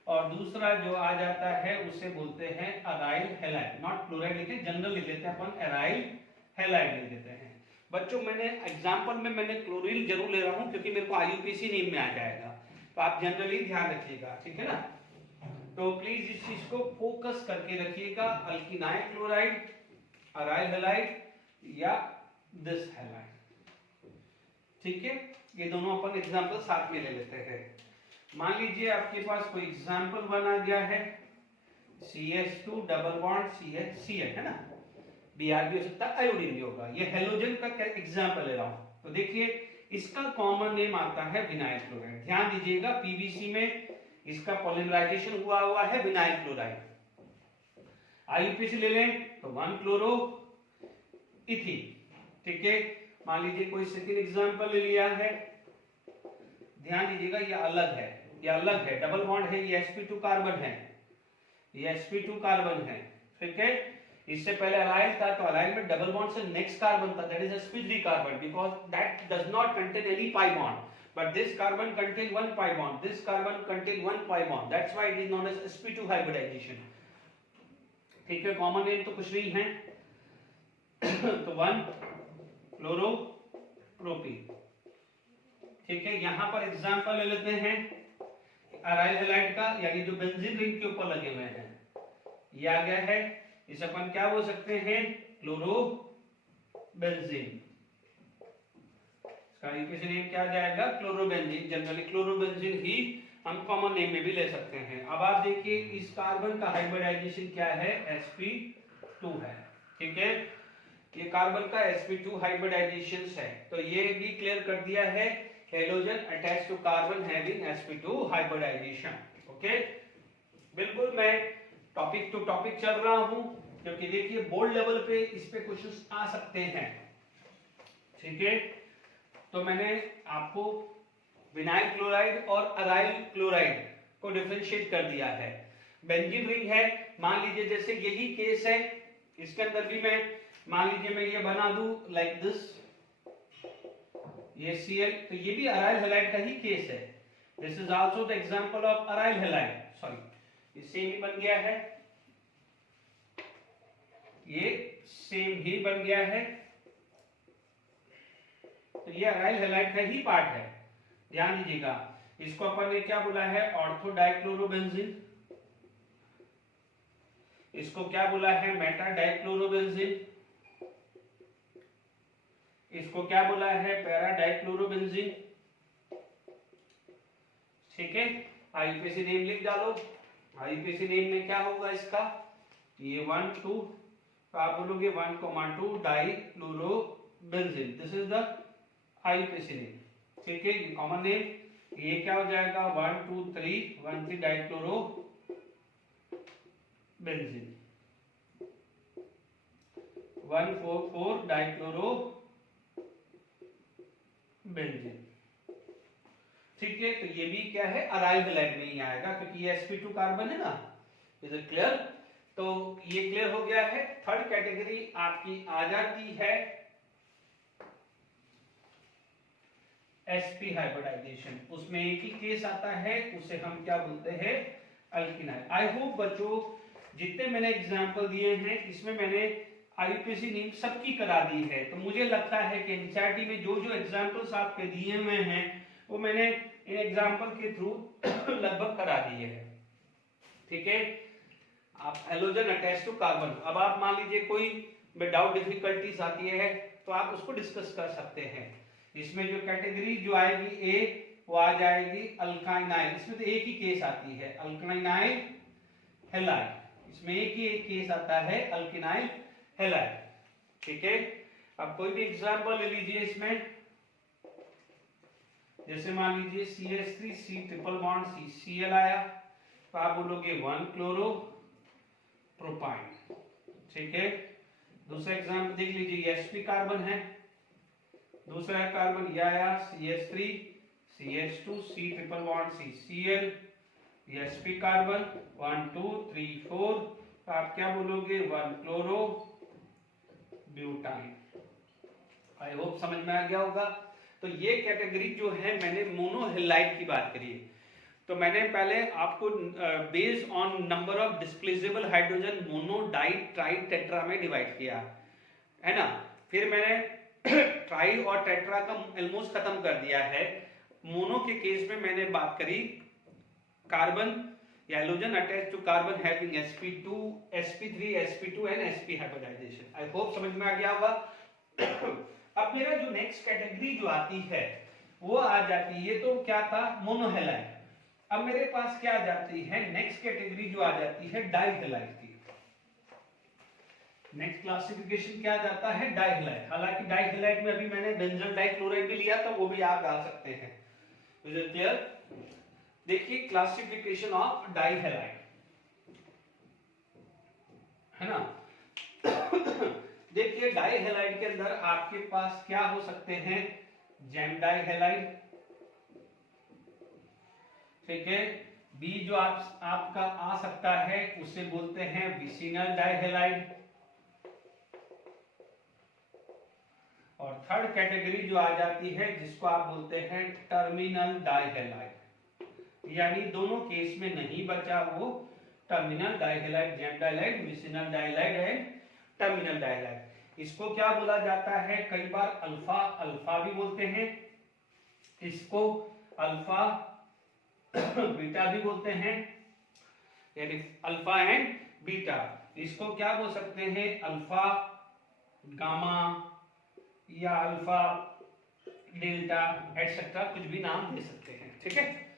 और दूसरा जो आ जाता है उसे बोलते हैं अराइल हैलाइड। नॉट क्लोराइड लिखे, जनरल लिख लेते हैं अपन, अराइल हैलाइड लिख देते हैं। बच्चों मैंने एग्जांपल में मैंने क्लोरीन जरूर ले रहा हूं क्योंकि मेरे को आईयूपीसी नेम में आ जाएगा, तो आप जनरली ध्यान रखिएगा। ठीक है ना, तो प्लीज इस चीज को फोकस करके रखिएगा। अल्किनाइल क्लोराइड, अराइल हैलाइड या दिस हैलाइड। ठीक है, ये दोनों अपन एग्जांपल साथ में ले लेते हैं। मान लीजिए आपके पास कोई एग्जांपल बना गया है, CH2 डबल बॉन्ड CH है ना, Br भी हो सकता है, आयोडीन भी होगा। ये हेलोजन का एग्जांपल ले रहा हूं, तो देखिए इसका कॉमन नेम आता है विनाइल क्लोराइड। ध्यान दीजिएगा पीवीसी में इसका पॉलीमराइजेशन हुआ है विनाइल क्लोराइड। आईयूपीसी ले लें तो 1 क्लोरो इथीन। ठीक है, मान लीजिए कोई सेकंड एग्जांपल ले लिया है, ध्यान दीजिएगा ये अलग है, ये अलग है, डबल बॉन्ड है, ये sp2 कार्बन है, ये sp2 कार्बन है। ठीक है, इससे पहले अराइल था तो अराइल में डबल बॉन्ड से नेक्स्ट कार्बन था, that is sp3 carbon, because that does not contain any pi bond, but this carbon contain one pi bond, this carbon contain one pi bond, that's why it is known as sp2 hybridization। ठीक है, common name तो कुछ नहीं है तो 1 chloro propene. ठीक है, यहां पर एग्जांपल ले लेते हैं अराइल हैलाइड का, यानी जो बेंजीन रिंग के ऊपर लगे हुए हैं, ये आ गया है, इसे अपन क्या बोल सकते हैं? Chloro benzene. इसका यूपीसी नेम क्या जाएगा? क्लोरोबेंजीन। जनरली क्लोरोबेंजीन ही हम कॉमन नेम में भी ले सकते हैं। अब आप देखिए इस कार्बन का हाइब्रिडाइजेशन क्या है? sp2 है। ठीक है, ये कार्बन का sp2 हाइब्रिडाइजेशन है, तो ये भी क्लियर कर दिया है, halogen attach to carbon having sp2 hybridisation. Okay, बिल्कुल मैं टॉपिक टू टॉपिक चल रहा हूं क्योंकि देखिए बोर्ड लेवल पे इस पे क्वेश्चंस आ सकते हैं। ठीक है, तो मैंने आपको विनाइल क्लोराइड और अराइल क्लोराइड को डिफरेंशिएट कर दिया है। बेंजीन रिंग है, मान लीजिए जैसे यही केस है, इसके अंदर भी मैं मान लीजिए मैं ये बना दूं लाइक दिस, ये Cl, तो ये भी अराइल हैलाइड का ही केस है। This is also the example of aryl halide, sorry ये सेम ही बन गया है, ये सेम ही बन गया है। तो ये अराइल हैलाइड का ही पार्ट है, ध्यान दीजिएगा। इसको अपन ने क्या बोला है, ऑर्थो डाइक्लोरोबेंजीन। इसको क्या बोला है, मेटा डाइक्लोरोबेंजीन। इसको क्या बोला है, पैरा डाइक्लोरोबेंजीन। ठीक है, आईयूपीएसी नेम लिख डालो। आईयूपीएसी नेम में क्या होगा इसका, ये 1 2, तो आप बोलोगे 1,2 dichlorobenzene, this is the IUPAC name. ठीक है, ये कॉमन नेम, ये क्या हो जाएगा 1 2 3 1 3 डाइक्लोरोबेंजीन। 1,4,4 डाइक्लोरोबेंजीन। ठीक है, तो ये भी क्या है, अराइल हैलाइड में ही आएगा, क्योंकि ये sp2 कार्बन है ना। Is it clear? तो ये क्लियर हो गया है। थर्ड कैटेगरी आपकी आ जाती है sp हाइब्रिडाइजेशन। उसमें एक ही केस आता है, उसे हम क्या बोलते हैं, अल्किनाइल। आई होप बच्चों जितने मैंने एग्जांपल दिए हैं इसमें मैंने आईयूपीएसी नेम सबकी करा दी है। तो मुझे लगता है कि एनसीईआरटी में जो जो एग्जांपल्स आपके दिए हुए हैं वो मैंने इन एग्जांपल के थ्रू लगभग करा दिए हैं। ठीक है, आप हैलोजन अटैच टू कार्बन, अब आप मान लीजिए कोई विदाउट डिफिकल्टीज आती है तो आप उसको डिस्कस कर सकते हैं। इसमें जो कैटेगरी जो आएगी ए, वो आ जाएगी अल्काइनाइल। इसमें तो एक ही केस आती है, अल्काइनाइल हैलाइड। इसमें एक ही एक केस आता है, अल्किनाइल हैलाइड। ठीक है, अब कोई भी एग्जांपल ले लीजिए इसमें, जैसे मान लीजिए CH3 C triple bond CCl आया, तो आप बोलोगे 1 क्लोरो प्रोपाइन। ठीक है, दूसरा एग्जांपल देख लीजिए, sp कार्बन है, दूसरा कार्बन ये आया CH3 CH2 C triple bond CCl, sp carbon 1 2 3 4, तो आप क्या बोलोगे 1 क्लोरो ब्यूटाइन। आई होप समझ में आ गया होगा। तो ये कैटेगरी जो है, मैंने मोनोहैलाइड की बात करी है। तो मैंने पहले आपको based on number of displaceable hydrogen mono di tri tetra में डिवाइड किया है ना। फिर मैंने ट्राई और टेट्रा का ऑलमोस्ट खत्म कर दिया है। मोनो के केस में मैंने बात करी कार्बन या halogen attach to carbon having sp2 sp3 sp2 and sp hybridisation. I hope समझ में आ गया होगा। अब मेरा जो नेक्स्ट कैटेगरी जो आती है वो आ जाती है, ये तो क्या था, मोनोहैलाइड। अब मेरे पास क्या आ जाती है, नेक्स्ट कैटेगरी जो आ जाती है डाइहैलाइड की। नेक्स्ट क्लासिफिकेशन क्या जाता है, डाइहैलाइड। हालांकि डाइहैलाइड में अभी मैंने बेंजल डाइक्लोराइड भी लिया था, वो भी आप डाल सकते हैं। Is it clear? देखिए क्लासिफिकेशन ऑफ डाइहैलाइड है ना। देखिए डाइहैलाइड के अंदर आपके पास क्या हो सकते हैं, जैम डाइहैलाइड। ठीक है, बी जो आपका आ सकता है उसे बोलते हैं विसिनल डाइहैलाइड। और थर्ड कैटेगरी जो आ जाती है जिसको आप बोलते हैं टर्मिनल डाइहैलाइड, यानी दोनों केस में नहीं बचा वो terminal dihalide, gem dihalide, vicinal dihalide and terminal dihalide. इसको क्या बोला जाता है, कई बार अल्फा अल्फा भी बोलते हैं, इसको अल्फा बीटा भी बोलते हैं, यानी अल्फा एंड बीटा। इसको क्या बोल सकते हैं, अल्फा गामा या अल्फा डेल्टा एटसेट्रा, कुछ भी नाम दे सकते हैं। ठीक है,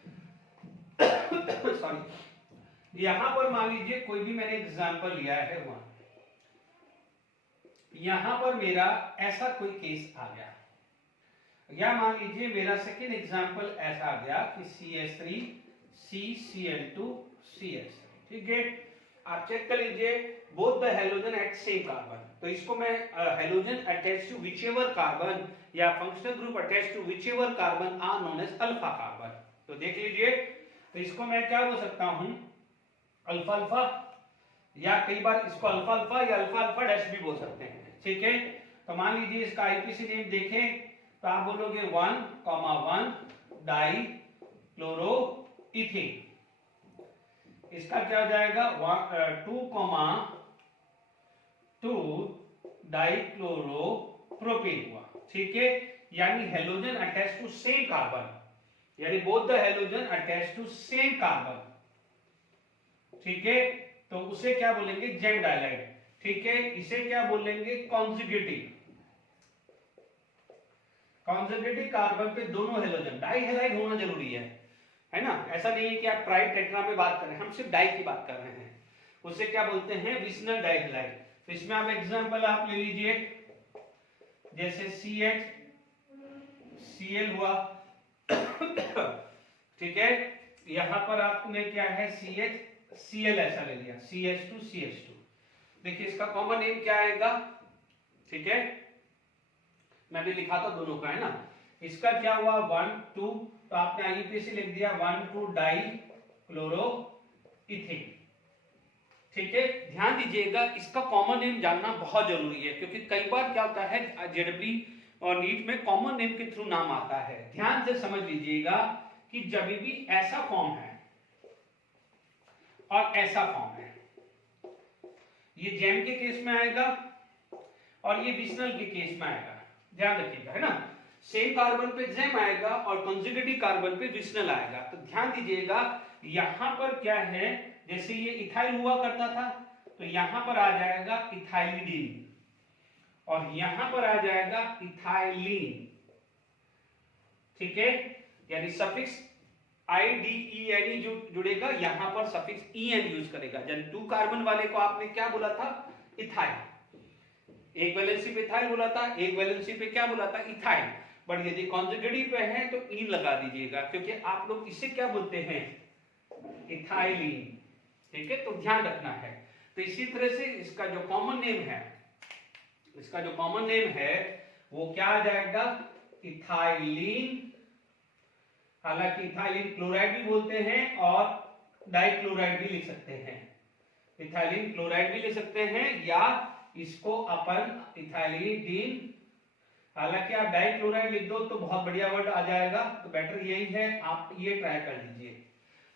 सॉरी। यहां पर मान लीजिए कोई भी मैंने एग्जांपल लिया है, वहां यहां पर मेरा ऐसा कोई केस आ गया, या मान लीजिए मेरा सेकेंड एग्जांपल ऐसा आ गया कि CH3 CCl2 CH3। ठीक है, आप चेक कर लीजिए both the halogen at same carbon. तो इसको मैं halogen attach to whichever carbon या functional group attach to whichever carbon are known as alpha carbon. तो देख लीजिए, तो इसको मैं क्या बोल सकता हूं, अल्फा अल्फा, या कई बार इसको अल्फा अल्फा या अल्फा अल्फा डैश भी बोल सकते हैं। ठीक है, तो मान लीजिए इसका आईपीसी नेम देखें तो आप बोलोगे 1,1 डाई क्लोरो इथेन। इसका क्या हो जाएगा 2 डाइक्लोरोप्रोपेन हुआ, ठीक है। यानी halogen attach to same carbon, यानी both the halogen attach to same carbon, ठीक है। तो उसे क्या बोलेंगे जेम डाइलाइड, ठीक है। इसे क्या बोलेंगे कॉन्जुगेटिव। कॉन्जुगेटिव कार्बन पे दोनों हेलोजन, डाई हेलाइड होना जरूरी है ना। ऐसा नहीं है कि आप ट्राई टेट्रा में बात कर रहे हैं, हम सिर्फ डाई की बात कर रहे हैं। उसे क्या बोलते हैं विसनल डाई हेलाइड। तो इसमें आप एग्जांपल आप ले लीजिए, जैसे CH Cl हुआ ठीक है। यहां पर आपने क्या है CH Cl ऐसा ले लिया, CH2 CH2। देखिए इसका कॉमन नेम क्या आएगा, ठीक है। मैं भी लिखा था दोनों का, है ना। इसका क्या हुआ 1 2, तो आपने IUPAC लिख दिया 1 2 डाई क्लोरो इथिन, ठीक है। ध्यान दीजिएगा इसका कॉमन नेम जानना बहुत जरूरी है, क्योंकि कई बार क्या होता है JEE और नीट में कॉमन नेम के थ्रू नाम आता है। ध्यान से समझ लीजिएगा कि जब भी ऐसा फॉर्म है और ऐसा फॉर्म है, ये जेम के केस में आएगा और ये विसनल के केस में आएगा, ध्यान रखिएगा, है ना। सेम कार्बन पे जेम आएगा और कंजुगेटिव कार्बन पे विसनल आएगा। तो ध्यान दीजिएगा यहां पर क्या है, जैसे ये इथाइल हुआ करता था तो यहां पर आ जाएगा इथाइलिडीन और यहां पर आ जाएगा इथाइलिन, ठीक है। यानी सफिक्स IDENE जो जुड़ेगा, यहां पर सफिक्स EN यूज करेगा। जब 2 कार्बन वाले को आपने क्या बोला था इथाइल, एक वैलेंसी पे इथाइल बोला था, एक वैलेंसी पे क्या बोला था इथाइल। बट यदि कॉन्जुगेटिव पे है तो इन लगा दीजिएगा, क्योंकि आप लोग इसे क्या बोलते हैं इथाइलिन, ठीक है। तो ध्यान रखना है। तो इसी तरह से इसका जो कॉमन नेम है, इसका जो कॉमन नेम है वो क्या आ जाएगा इथाइलिन। हालांकि इथाइलिन क्लोराइड भी बोलते हैं और डाइक्लोराइड भी लिख सकते हैं, इथाइलिन क्लोराइड भी लिख सकते हैं, या इसको अपन इथाइलिडीन। हालांकि आप डाइक्लोराइड लिख दो तो बहुत बढ़िया वर्ड आ जाएगा, तो बेटर यही है आप ये ट्राई कर लीजिए।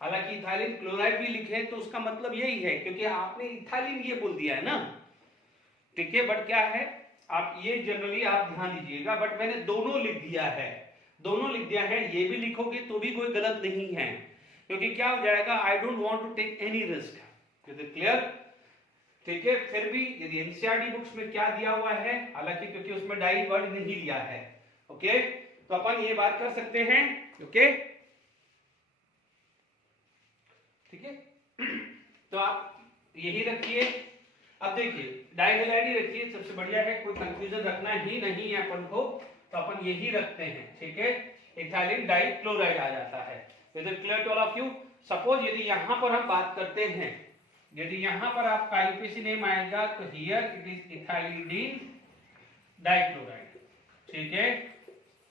हालांकि इथाइलिन क्लोराइड भी लिखे तो उसका मतलब यही है, क्योंकि आपने इथाइलिन ये बोल दिया है ना, ठीक है। बट क्या है आप ये जनरली आप ध्यान दीजिएगा, बट मैंने दोनों लिख दिया है, दोनों लिख दिया है। ये भी लिखोगे तो भी कोई गलत नहीं है, क्योंकि क्या हो जाएगा I don't want to take any risk, clear, ठीक है। फिर भी यदि एनसीईआरटी बुक्स में क्या दिया हुआ है, हालांकि क्योंकि उसमें डाई वर्ड नहीं लिया है, ओके, तो अपन ये बात कर सकते हैं, ओके, ठीक है। तो आप यही रखिए। अब देखिए डाइहेलाइड ही रखिए, सबसे बढ़िया है, कोई कंफ्यूजन रखना ही नहीं है अपन को, तो अपन यही रखते हैं, ठीक है। इथाइलिन डाइक्लोराइड आ जाता है। Is it clear to all of you. Suppose यदि यहां पर हम बात करते हैं, यदि यहां पर आपका IUPAC नेम आएगा तो here it is ethylidene dichloride, ठीक है,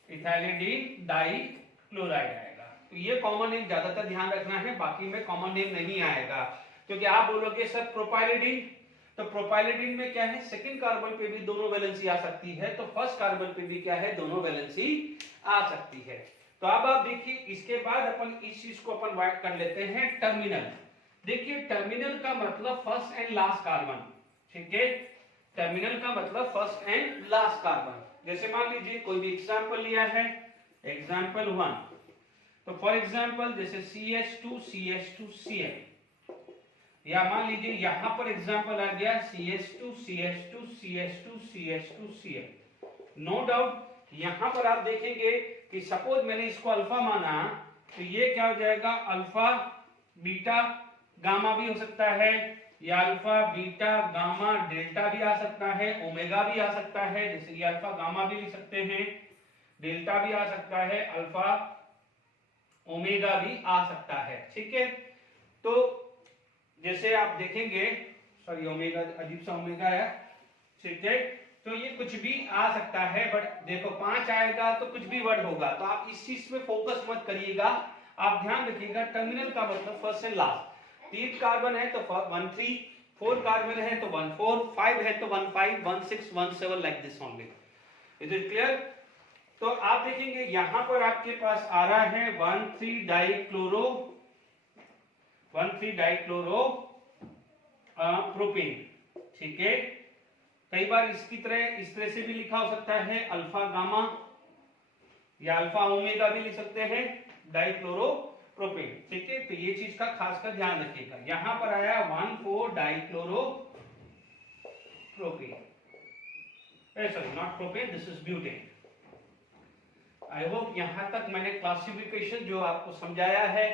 इथाइलिडीन डाइक्लोराइड आएगा। तो ये कॉमन नेम ज्यादातर ध्यान रखना है, बाकी में कॉमन नेम नहीं आएगा, क्योंकि आप बोलोगे सर प्रोपाइलिडीन, तो प्रोपाइलिडीन में क्या है सेकंड कार्बन पे भी दोनों वैलेंसी आ सकती है, तो फर्स्ट कार्बन पे भी क्या है दोनों वैलेंसी आ सकती है। तो अब आप देखिए इसके बाद अपन इस चीज को अपन वाइट कर लेते हैं टर्मिनल। देखिए टर्मिनल का मतलब फर्स्ट एंड लास्ट कार्बन, ठीक है। टर्मिनल का मतलब फर्स्ट एंड लास्ट कार्बन। जैसे मान लीजिए कोई भी एग्जांपल लिया है, एग्जांपल 1, तो फॉर एग्जांपल जैसे CH2 CH2 Cl, या मान लीजिए यहां पर एग्जांपल आ गया CH2 CH2 CH2 CH2 Cl। No doubt यहां पर आप देखेंगे कि सपोज मैंने इसको अल्फा माना, तो ये क्या हो जाएगा अल्फा बीटा गामा भी हो सकता है, या अल्फा बीटा गामा डेल्टा भी आ सकता है, ओमेगा भी आ सकता है, जैसे ये अल्फा गामा भी लिख सकते हैं, डेल्टा भी आ सकता है, अल्फा ओमेगा भी आ सकता है, ठीक है। तो जैसे आप देखेंगे, सॉरी ओमेगा अजीब सा ओमेगा है, ठीक है, तो ये कुछ भी आ सकता है, बट देखो 5 आएगा तो कुछ भी वर्ड होगा, तो आप इस चीज पे फोकस मत करिएगा, आप ध्यान रखिएगा टर्मिनल का मतलब फर्स्ट एंड लास्ट। 3 कार्बन है तो 1 3, 4 कार्बन है तो 1 4, 5 है तो 1 5, 1 6, 1 7 like this only. Is it clear. तो आप देखेंगे यहां पर आपके पास आ रहा है 1 3 डाइक्लोरो 1,3 डाइक्लोरो प्रोपेन। ठीक है, कई बार इस तरह से भी लिखा हो सकता है, अल्फा गामा या अल्फा ओमेगा भी लिख सकते हैं, डाइक्लोरो प्रोपेन। ठीक है, तो ये चीज का खासकर ध्यान रखिएगा। यहां पर आया 1,4 dichloro propane, sorry not propane, this is butane. I hope यहां तक मैंने क्लासिफिकेशन जो आपको समझाया है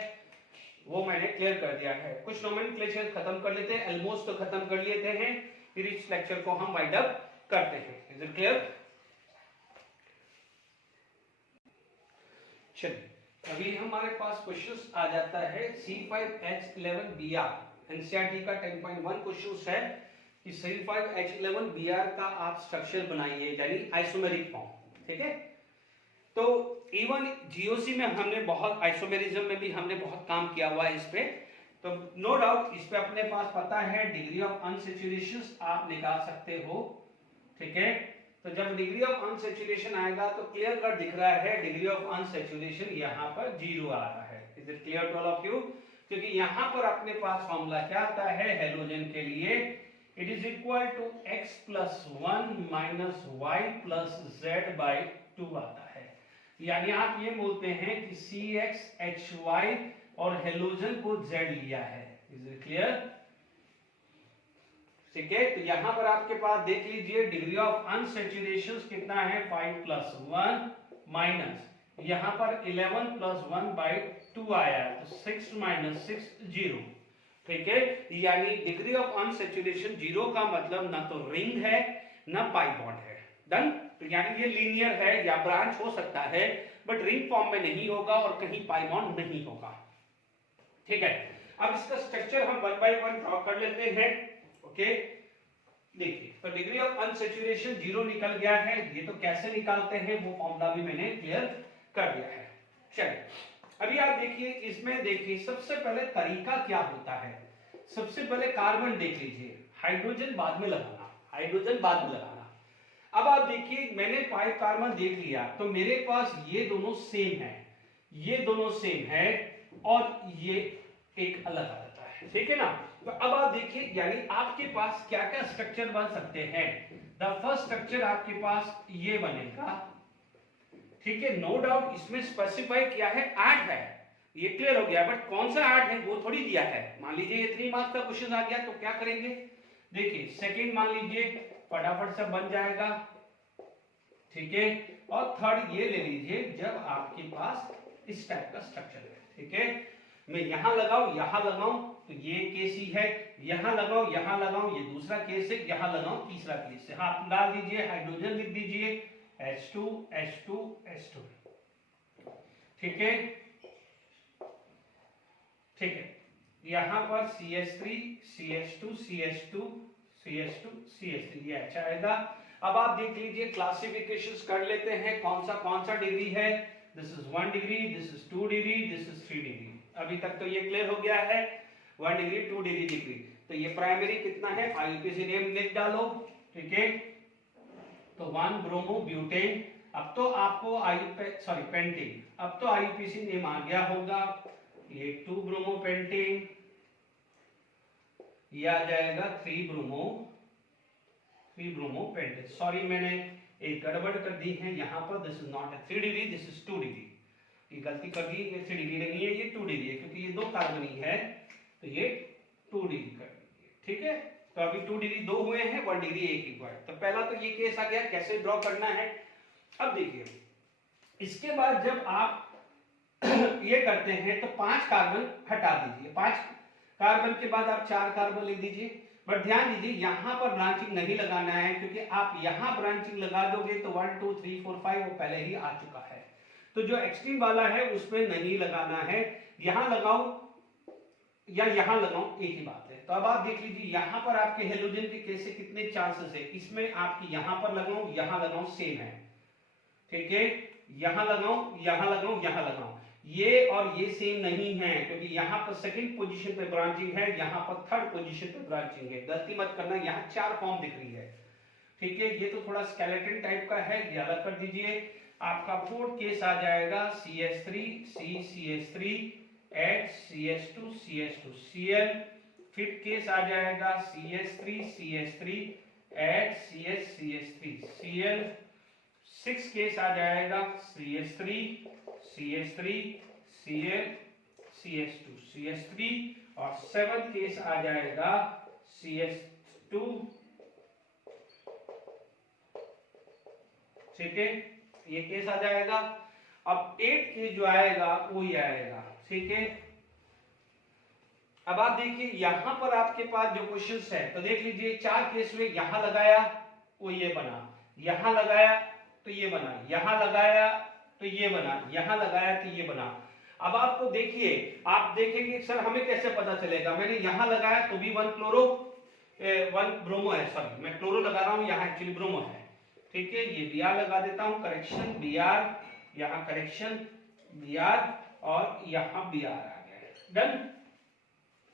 वो मैंने क्लियर कर दिया है। कुछ नोमेनक्लेचर खत्म कर लेते हैं, ऑलमोस्ट तो खत्म कर लेते हैं, फिर इस लेक्चर को हम वाइंड अप करते हैं। Is it clear? चलिए, अभी हमारे पास क्वेश्चंस आ जाता है C5H11Br। एनसीईआरटी का 10.1 क्वेश्चंस है कि C5H11Br का आप स्ट्रक्चर बनाइए, यानी आइसोमेरिक फॉर्म। ठीक है, तो इवन जीओसी में हमने बहुत, आइसोमेरिज्म में भी हमने बहुत काम किया हुआ है इस पे, तो नो डाउट इस पे अपने पास पता है डिग्री ऑफ अनसैचुरेशन आप निकाल सकते हो। ठीक है, तो जब डिग्री ऑफ अनसैचुरेशन आएगा तो क्लियर कट दिख रहा है डिग्री ऑफ अनसैचुरेशन यहाँ पर 0 आ रहा है। Is it clear to all of you? क्योंकि यहाँ पर अपने पास फॉर्मूला क्या आता है हेलोजन के लिए, it is equal to x plus 1 minus y plus z by 2 आता है। यानी आप ये बोलते हैं कि CXHY और हेलोजन को Z लिया है। Is it clear? ठीक है, तो यहां पर आपके पास देख लीजिए डिग्री ऑफ अनसैचुरेशन कितना है 5 प्लस 1 माइनस यहां पर 11 प्लस 1 बाई 2 आया, तो 6 माइनस 6 0। ठीक है, यानी डिग्री ऑफ अनसैचुरेशन 0 का मतलब ना तो रिंग है ना पाई बॉन्ड है। डन? तो यानी ये लीनियर है या ब्रांच हो सकता है, बट रिंग फॉर्म में नहीं होगा और कहीं पाई बॉन्ड नहीं होगा। ठीक है, अब इसका स्ट्रक्चर हम 1 बाय 1 ड्रॉ कर लेते हैं। ओके, देखिए, तो डिग्री ऑफ अनसैचुरेशन 0 निकल गया है। ये तो कैसे निकालते हैं वो फॉर्मूला भी मैंने क्लियर कर दिया है। चलिए, अभी आप देखिए, इसमें देखिए सबसे पहले तरीका क्या होता है। सबसे पहले कार्बन देख लीजिए, हाइड्रोजन बाद में लगाना, हाइड्रोजन बाद में लगाना। अब आप देखिए, मैंने 5 कार्बन देख लिया, तो मेरे पास ये दोनों सेम है, ये दोनों सेम है और ये एक अलग आ जाता है। ठीक है ना? तो अब आप देखिए, यानी आपके पास क्या क्या स्ट्रक्चर बन सकते हैं। द फर्स्ट स्ट्रक्चर आपके पास ये बनेगा। ठीक है, नो डाउट इसमें स्पेसिफाई किया है 8 है, ये क्लियर हो गया, बट कौन सा 8 है वो थोड़ी दिया है। मान लीजिए ये 3 मार्क्स का क्वेश्चन आ गया तो क्या करेंगे, देखिए सेकंड मान लीजिए फटाफट से बन जाएगा। ठीक है, और थर्ड ये ले लीजिए जब आपके पास इस टाइप का स्ट्रक्चर है। ठीक है, मैं यहां लगाऊं तो ये केस ही है, यहां लगाऊं ये दूसरा केस है, यहां लगाऊं तीसरा केस है। हाथ डाल दीजिए, हाइड्रोजन लिख दीजिए H2 H2 H2। ठीक है, ठीक है, यहां पर CH3 CH2 CH2 CH2 CH3 ये अच्छा आएगा। अब आप देख लीजिए, क्लासिफिकेशंस कर लेते हैं कौन सा डिग्री है। This is 1 degree, this is 2 degree, this is 3 degree. अभी तक तो ये क्लियर हो गया है, 1 डिग्री 2 डिग्री। तो ये प्राइमरी कितना है, आईयूपीएसी नेम लिख डालो। ठीक है, तो 1 ब्रोमो ब्यूटेन। अब तो आपको पेंटेन, अब तो आईयूपीएसी नेम आ गया होगा। ये 2 ब्रोमो पेंटेन, ये आ जाएगा 3 ब्रोमो पेंटेन। सॉरी, मैंने एक गड़बड़ कर दी है यहाँ पर, this is not 3 degree, this is 2 degree. ये गलती कर दी, ये 3 डिग्री नहीं है, ये 2 डिग्री है, क्योंकि ये 2 कार्बन ही है, तो ये 2 डिग्री कर दीजिए। ठीक है, तो अभी 2 डिग्री 2 हुए हैं, 1 डिग्री 1 ही हुआ है। तो पहला तो ये केस आ गया, कैसे ड्रॉ करना है। अब देखिए, इसके बाद जब आप ये करते हैं तो 5 कार्बन हटा दीजिए, 5 कार्बन के बाद आप 4 कार्बन ले दीजिए। बट ध्यान दीजिए, यहां पर ब्रांचिंग नहीं लगाना है, क्योंकि आप यहां ब्रांचिंग लगा दोगे तो 1 2 3 4 5 वो पहले ही आ चुका है। तो जो एक्सट्रीम वाला है उसमें नहीं लगाना है, यहां लगाओ या यहां लगाओ, एक ही बात है। तो अब आप देख लीजिए, यहां पर आपके हेलोजन के कैसे कितने चांसेस है, इसमें आपकी यहां पर लगाऊं यहां लगाऊं सेम है। ठीक है, यहां लगाऊं यहां लगाऊं, ये और ये सेम नहीं है, क्योंकि यहां पर सेकंड पोजीशन पे ब्रांचिंग है, यहां पर थर्ड पोजीशन पे ब्रांचिंग है। गलती मत करना, यहां 4 फॉर्म दिख रही है। ठीक है, ये तो थोड़ा स्केलेटन टाइप का है, ये अलग कर दीजिए। आपका फोर्थ केस आ जाएगा CH3 CH3 HCH2 CH2 Cl। Fifth case आ जाएगा CH3 CH3 HCH CH3 Cl। Six case आ जाएगा CH3 CH3 Cl CH2 CH3। और सेवन केस आ जाएगा CH2। ठीक है, ये केस आ जाएगा। अब 8 केस जो आएगा वो ये आएगा। ठीक है, अब आप देखिए यहां पर आपके पास जो क्वेश्चंस है तो देख लीजिए, 4 केस में यहां लगाया वो ये बना, यहां लगाया तो ये बना, यहां लगाया तो ये बना, यहां लगाया तो ये बना। अब आपको देखिए, आप देखेंगे सर हमें कैसे पता चलेगा, मैंने यहां लगाया तो भी 1 क्लोरो 1 ब्रोमो है, सॉरी मैं क्लोरो लगा रहा हूं, यहां एक्चुअली ब्रोमो है। ठीक है, ये Br लगा देता हूं, करेक्शन Br, यहां करेक्शन Br और यहां Br आ गया। डन।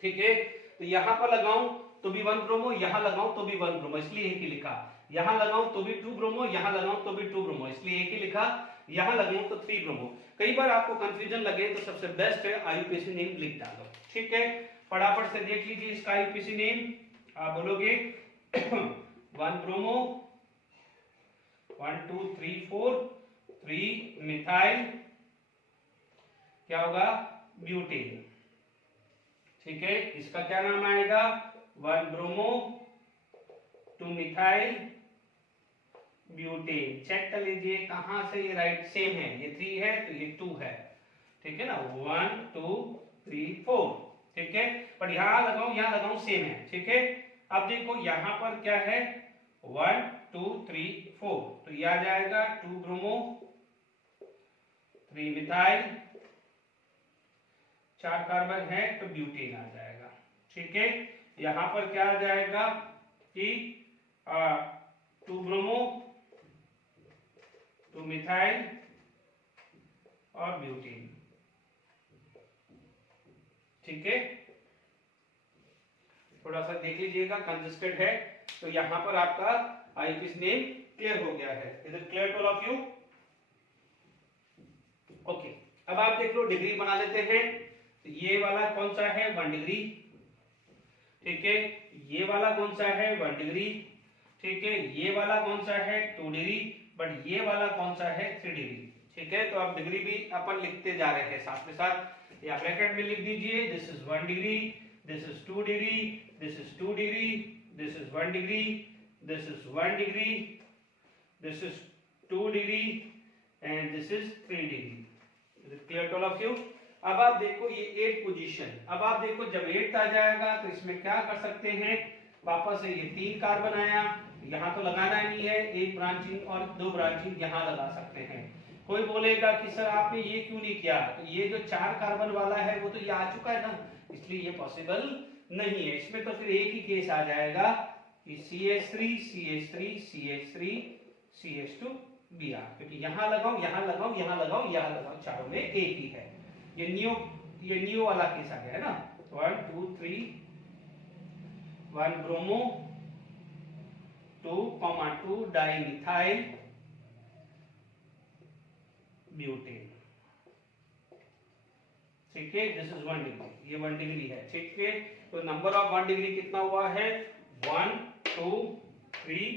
ठीक है, तो यहां पर लगाऊं तो भी 1 ब्रोमो, यहां लगाऊं तो भी 1 ब्रोमो, इसलिए एक ही लिखा। यहां लगाऊं तो भी 2 ब्रोमो, यहां लगाऊं तो भी 2 ब्रोमो, इसलिए एक ही लिखा। यहां लगाऊं तो 3 ब्रोमो। कई बार आपको कंफ्यूजन लगे तो सबसे बेस्ट है आईयूपीएसी नेम लिख डालो। ठीक है, फटाफट से देख लीजिए इसका आईयूपीएसी नेम। आप बोलोगे 1 ब्रोमो 1 2 3 4 3 मिथाइल, क्या होगा, ब्यूटेन। ठीक है, इसका क्या नाम आएगा, 1 ब्रोमो 2 मिथाइल ब्यूटेन। चेक कर लीजिए कहां से ये राइट सेम है, ये 3 है तो ये 2 है। ठीक है ना, 1 2 3 4। ठीक है, पर यहां लगाऊं सेम है। ठीक है, अब देखो यहां पर क्या है, 1 2 3 4, तो ये आ जाएगा 2 ब्रोमो 3 मिथाइल, 4 कार्बन है तो ब्यूटेन आ जाएगा। ठीक है, यहां पर क्या आ जाएगा कि 2 ब्रोमो 2 मिथाइल और ब्यूटेन। ठीक है, थोड़ा सा देख लीजिएगा कंजस्टेड है, तो यहां पर आपका आईयूपीएसी नेम क्लियर हो गया है। Is it clear to all of you? Okay, अब आप देख लो डिग्री बना लेते हैं। तो ये वाला कौन सा है, 1 डिग्री। ठीक है, ये वाला कौन सा है, 1 डिग्री। ठीक है, ये वाला कौन सा है, 2 डिग्री, बट ये वाला कौन सा है, 3 डिग्री। ठीक है, तो आप डिग्री भी अपन लिखते जा रहे हैं साथ में साथ, या ब्रैकेट में लिख दीजिए, this is 1 degree, this is 2 degree, this is 2 degree, this is 1 degree, this is 1 degree, this is 2 degree and this is 3 degree. Is it clear to all of you? अब आप देखो ये 8 पोजीशन, अब आप देखो जब 8 आ जाएगा तो इसमें क्या कर सकते हैं, वापस से ये 3 कार्बन आया, यहाँ तो लगाना नहीं है, 1 ब्रांचिंग और 2 ब्रांचिंग यहाँ लगा सकते हैं। कोई बोलेगा कि सर आपने ये क्यों नहीं किया, तो ये जो 4 कार्बन वाला है वो तो ये आ चुका है ना, इसलिए ये पॉसिबल नहीं है। इसमें तो फिर एक ही केस आ जाएगा कि CH3 CH3 CH3 CH2 Br, क्योंकि यहाँ लगाओ यहाँ लगाओ यहाँ लगाओ यहाँ लगाओ, चारों में एक ही है। ये नियो वाला केस आ गया है ना। 1 2 3 1 ब्रोमो 2 डाइमिथाइल ब्यूटेन। ठीक है, दिस इज 1 डिग्री, ये 1 डिग्री है। ठीक है, तो नंबर ऑफ 1 डिग्री कितना हुआ है, 1 2 3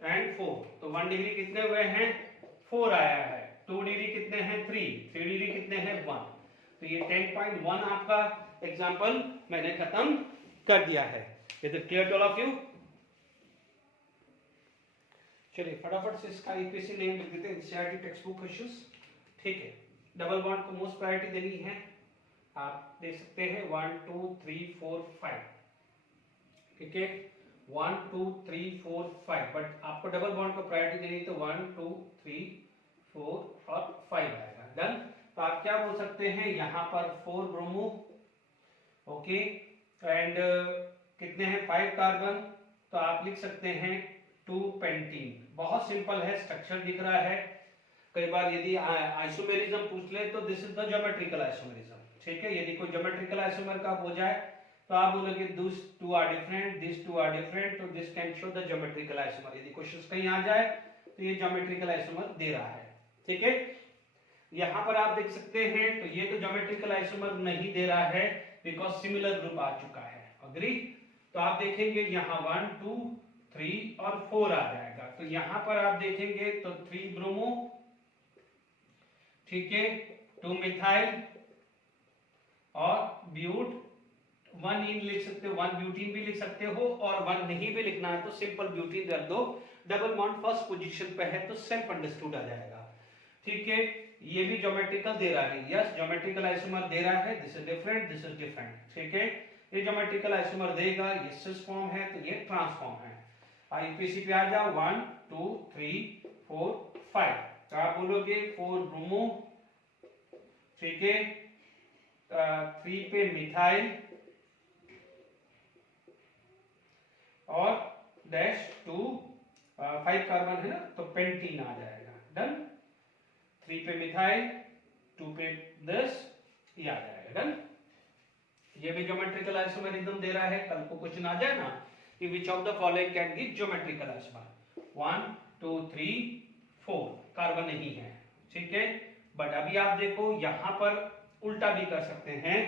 एंड 4। तो 1 डिग्री कितने हुए हैं, 4 आया है। 2 डिग्री कितने हैं, 3 डिग्री कितने हैं, 1। तो ये 10.1 आपका एग्जाम्पल मैंने खत्म कर दिया है। Is it clear to all of you? चलिए फटाफट से इसका ईपीसी नेम लिख देते हैं, एनसीईआरटी टेक्स्ट बुक क्वेश्चंस। ठीक है, डबल बॉन्ड को मोस्ट प्रायोरिटी देनी है, आप देख सकते हैं 1 2 3 4 5। ठीक है, 1 2 3 4 5, बट आपको डबल बॉन्ड को प्रायोरिटी देनी है तो 1 2 3 4 और 5 आएगा। डन। तो आप क्या बोल सकते हैं, यहाँ पर 4 ब्रोमो, ओके, एंड कितने हैं, 5 कार्बन, तो आप लिख सकते हैं 2 पेंटीन। बहुत सिंपल है, स्ट्रक्चर दिख रहा है। कई बार यदि आइसोमेरिज्म पूछ ले तो this is the geometrical isomerism. ठीक है, यदि कोई ज्योमेट्रिकल आइसोमर का हो जाए तो आप बोलोगे this two are different, this two are different, तो this can show the geometrical isomer. यदि क्वेश्चंस कहीं आ जाए तो ये ज्योमेट्रिकल आइसोमर दे रहा है। ठीक है, यहाँ पर आप देख सकते हैं, तो ये तो ज्योमेट्रिकल आइसोमर नहीं दे रहा है बिकॉज सिमिलर ग्रुप आ चुका है, अग्री। तो आप देखेंगे यहाँ 1 2 3 और 4 आ जाएगा। तो यहाँ पर आप देखेंगे तो 3 ब्रोमो, ठीक है, 2 मिथाइल और ब्यूट, 1 इन लिख सकते हो, 1 ब्यूटीन भी लिख सकते हो, और 1 नहीं भी लिखना है तो सिंपल ब्यूटीन रख दो। डबल बॉन्ड फर्स्ट पोजीशन पे है तो सेल्फ अंडरस्टूड आ जाएगा, ठीक है। ये भी ज्योमेट्रिकल दे रहा है, यस ज्योमेट्रिकल आइसोमर दे रहा है, this is different, this is different, ठीक है। ये ज्योमेट्रिकल आइसोमर देगा, ये सिस फॉर्म है तो ये ट्रांसफॉर्म है। आईपीसी पे आ जाओ, 1 2 3 4 5, तो आप बोलोगे 4 ब्रोमो, ठीक है, 3 पे मिथाइल और डैश 2 5 कार्बन है ना, तो पेंटीन आ जाएगा, डन। 3 पे मिथाइल, 2 पे 10, ये आ जाएगा, डन। ये भी ज्योमेट्रिकल आइसोमरिज्म दे रहा है, कल को क्वेश्चन आ जाए ना कि which of the following can give geometrical isomer, 1 2 3 4 carbon नहीं है, ठीक है। बट अभी आप देखो यहाँ पर उल्टा भी कर सकते हैं,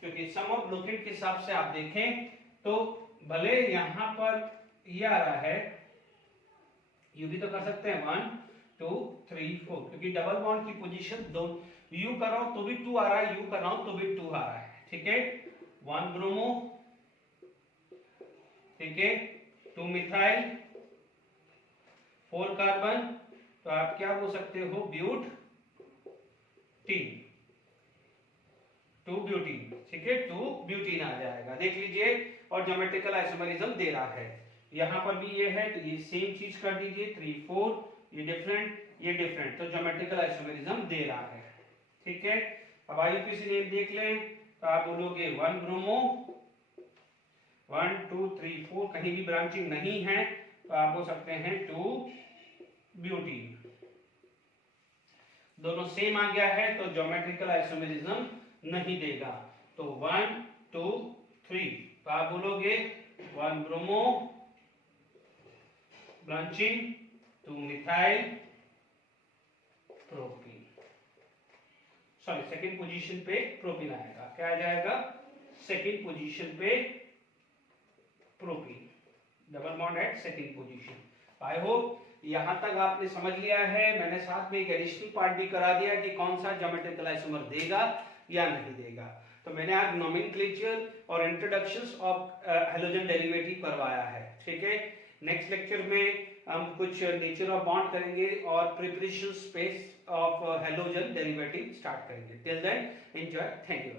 क्योंकि सम ऑफ लोकेट के हिसाब से आप देखें तो भले यहाँ पर ये आ रहा है, यू भी तो कर सकते हैं 1 2 3 4, क्योंकि डबल बॉन्ड की पोजीशन दो, यू कर रहा हूं तो भी 2 आ रहा है, यू कर रहा हूं तो भी 2 आ रहा है, ठीक है। 1 ब्रोमो, ठीक है, 2 मिथाइल, 4 कार्बन, तो आप क्या बोल सकते हो, ब्यूट टीन, 2 ब्यूटीन, ठीक है, 2 ब्यूटीन आ जाएगा, देख लीजिए। और ज्योमेट्रिकल आइसोमरिज्म दे रहा है, यहां पर भी ये है तो ये सेम चीज कर दीजिए, 3 4, ये डिफरेंट ये डिफरेंट, तो ज्योमेट्रिकल आइसोमरिज्म दे रहा है, ठीक है। अब आईयूपीएसी नेम देख लें, तो आप बोलोगे 1 ब्रोमो, 1 2 3 4, कहीं भी ब्रांचिंग नहीं है तो आप बोल सकते हैं 2 ब्यूटीन, दोनों सेम आ गया है तो ज्योमेट्रिकल आइसोमरिज्म नहीं देगा। तो 1 2 3, तो आप बोलोगे 1 bromo, branching, 2 methyl propene, sorry second position पे प्रोपीन आएगा, क्या आ जाएगा, सेकंड पोजीशन पे propene, double bond at second position. I hope यहां तक आपने समझ लिया है। मैंने साथ में एक एडिशनल पार्ट भी करा दिया कि कौन सा ज्योमेट्रिकल आइसोमर देगा या नहीं देगा। तो मैंने आज नोमेनक्लेचर और इंट्रोडक्शंस ऑफ हैलोजन डेरिवेटिव करवाया है, ठीक है। नेक्स्ट लेक्चर में हम कुछ नेचर ऑफ बॉन्ड करेंगे और preparation space of halogen derivative start करेंगे। Till then enjoy, thank you.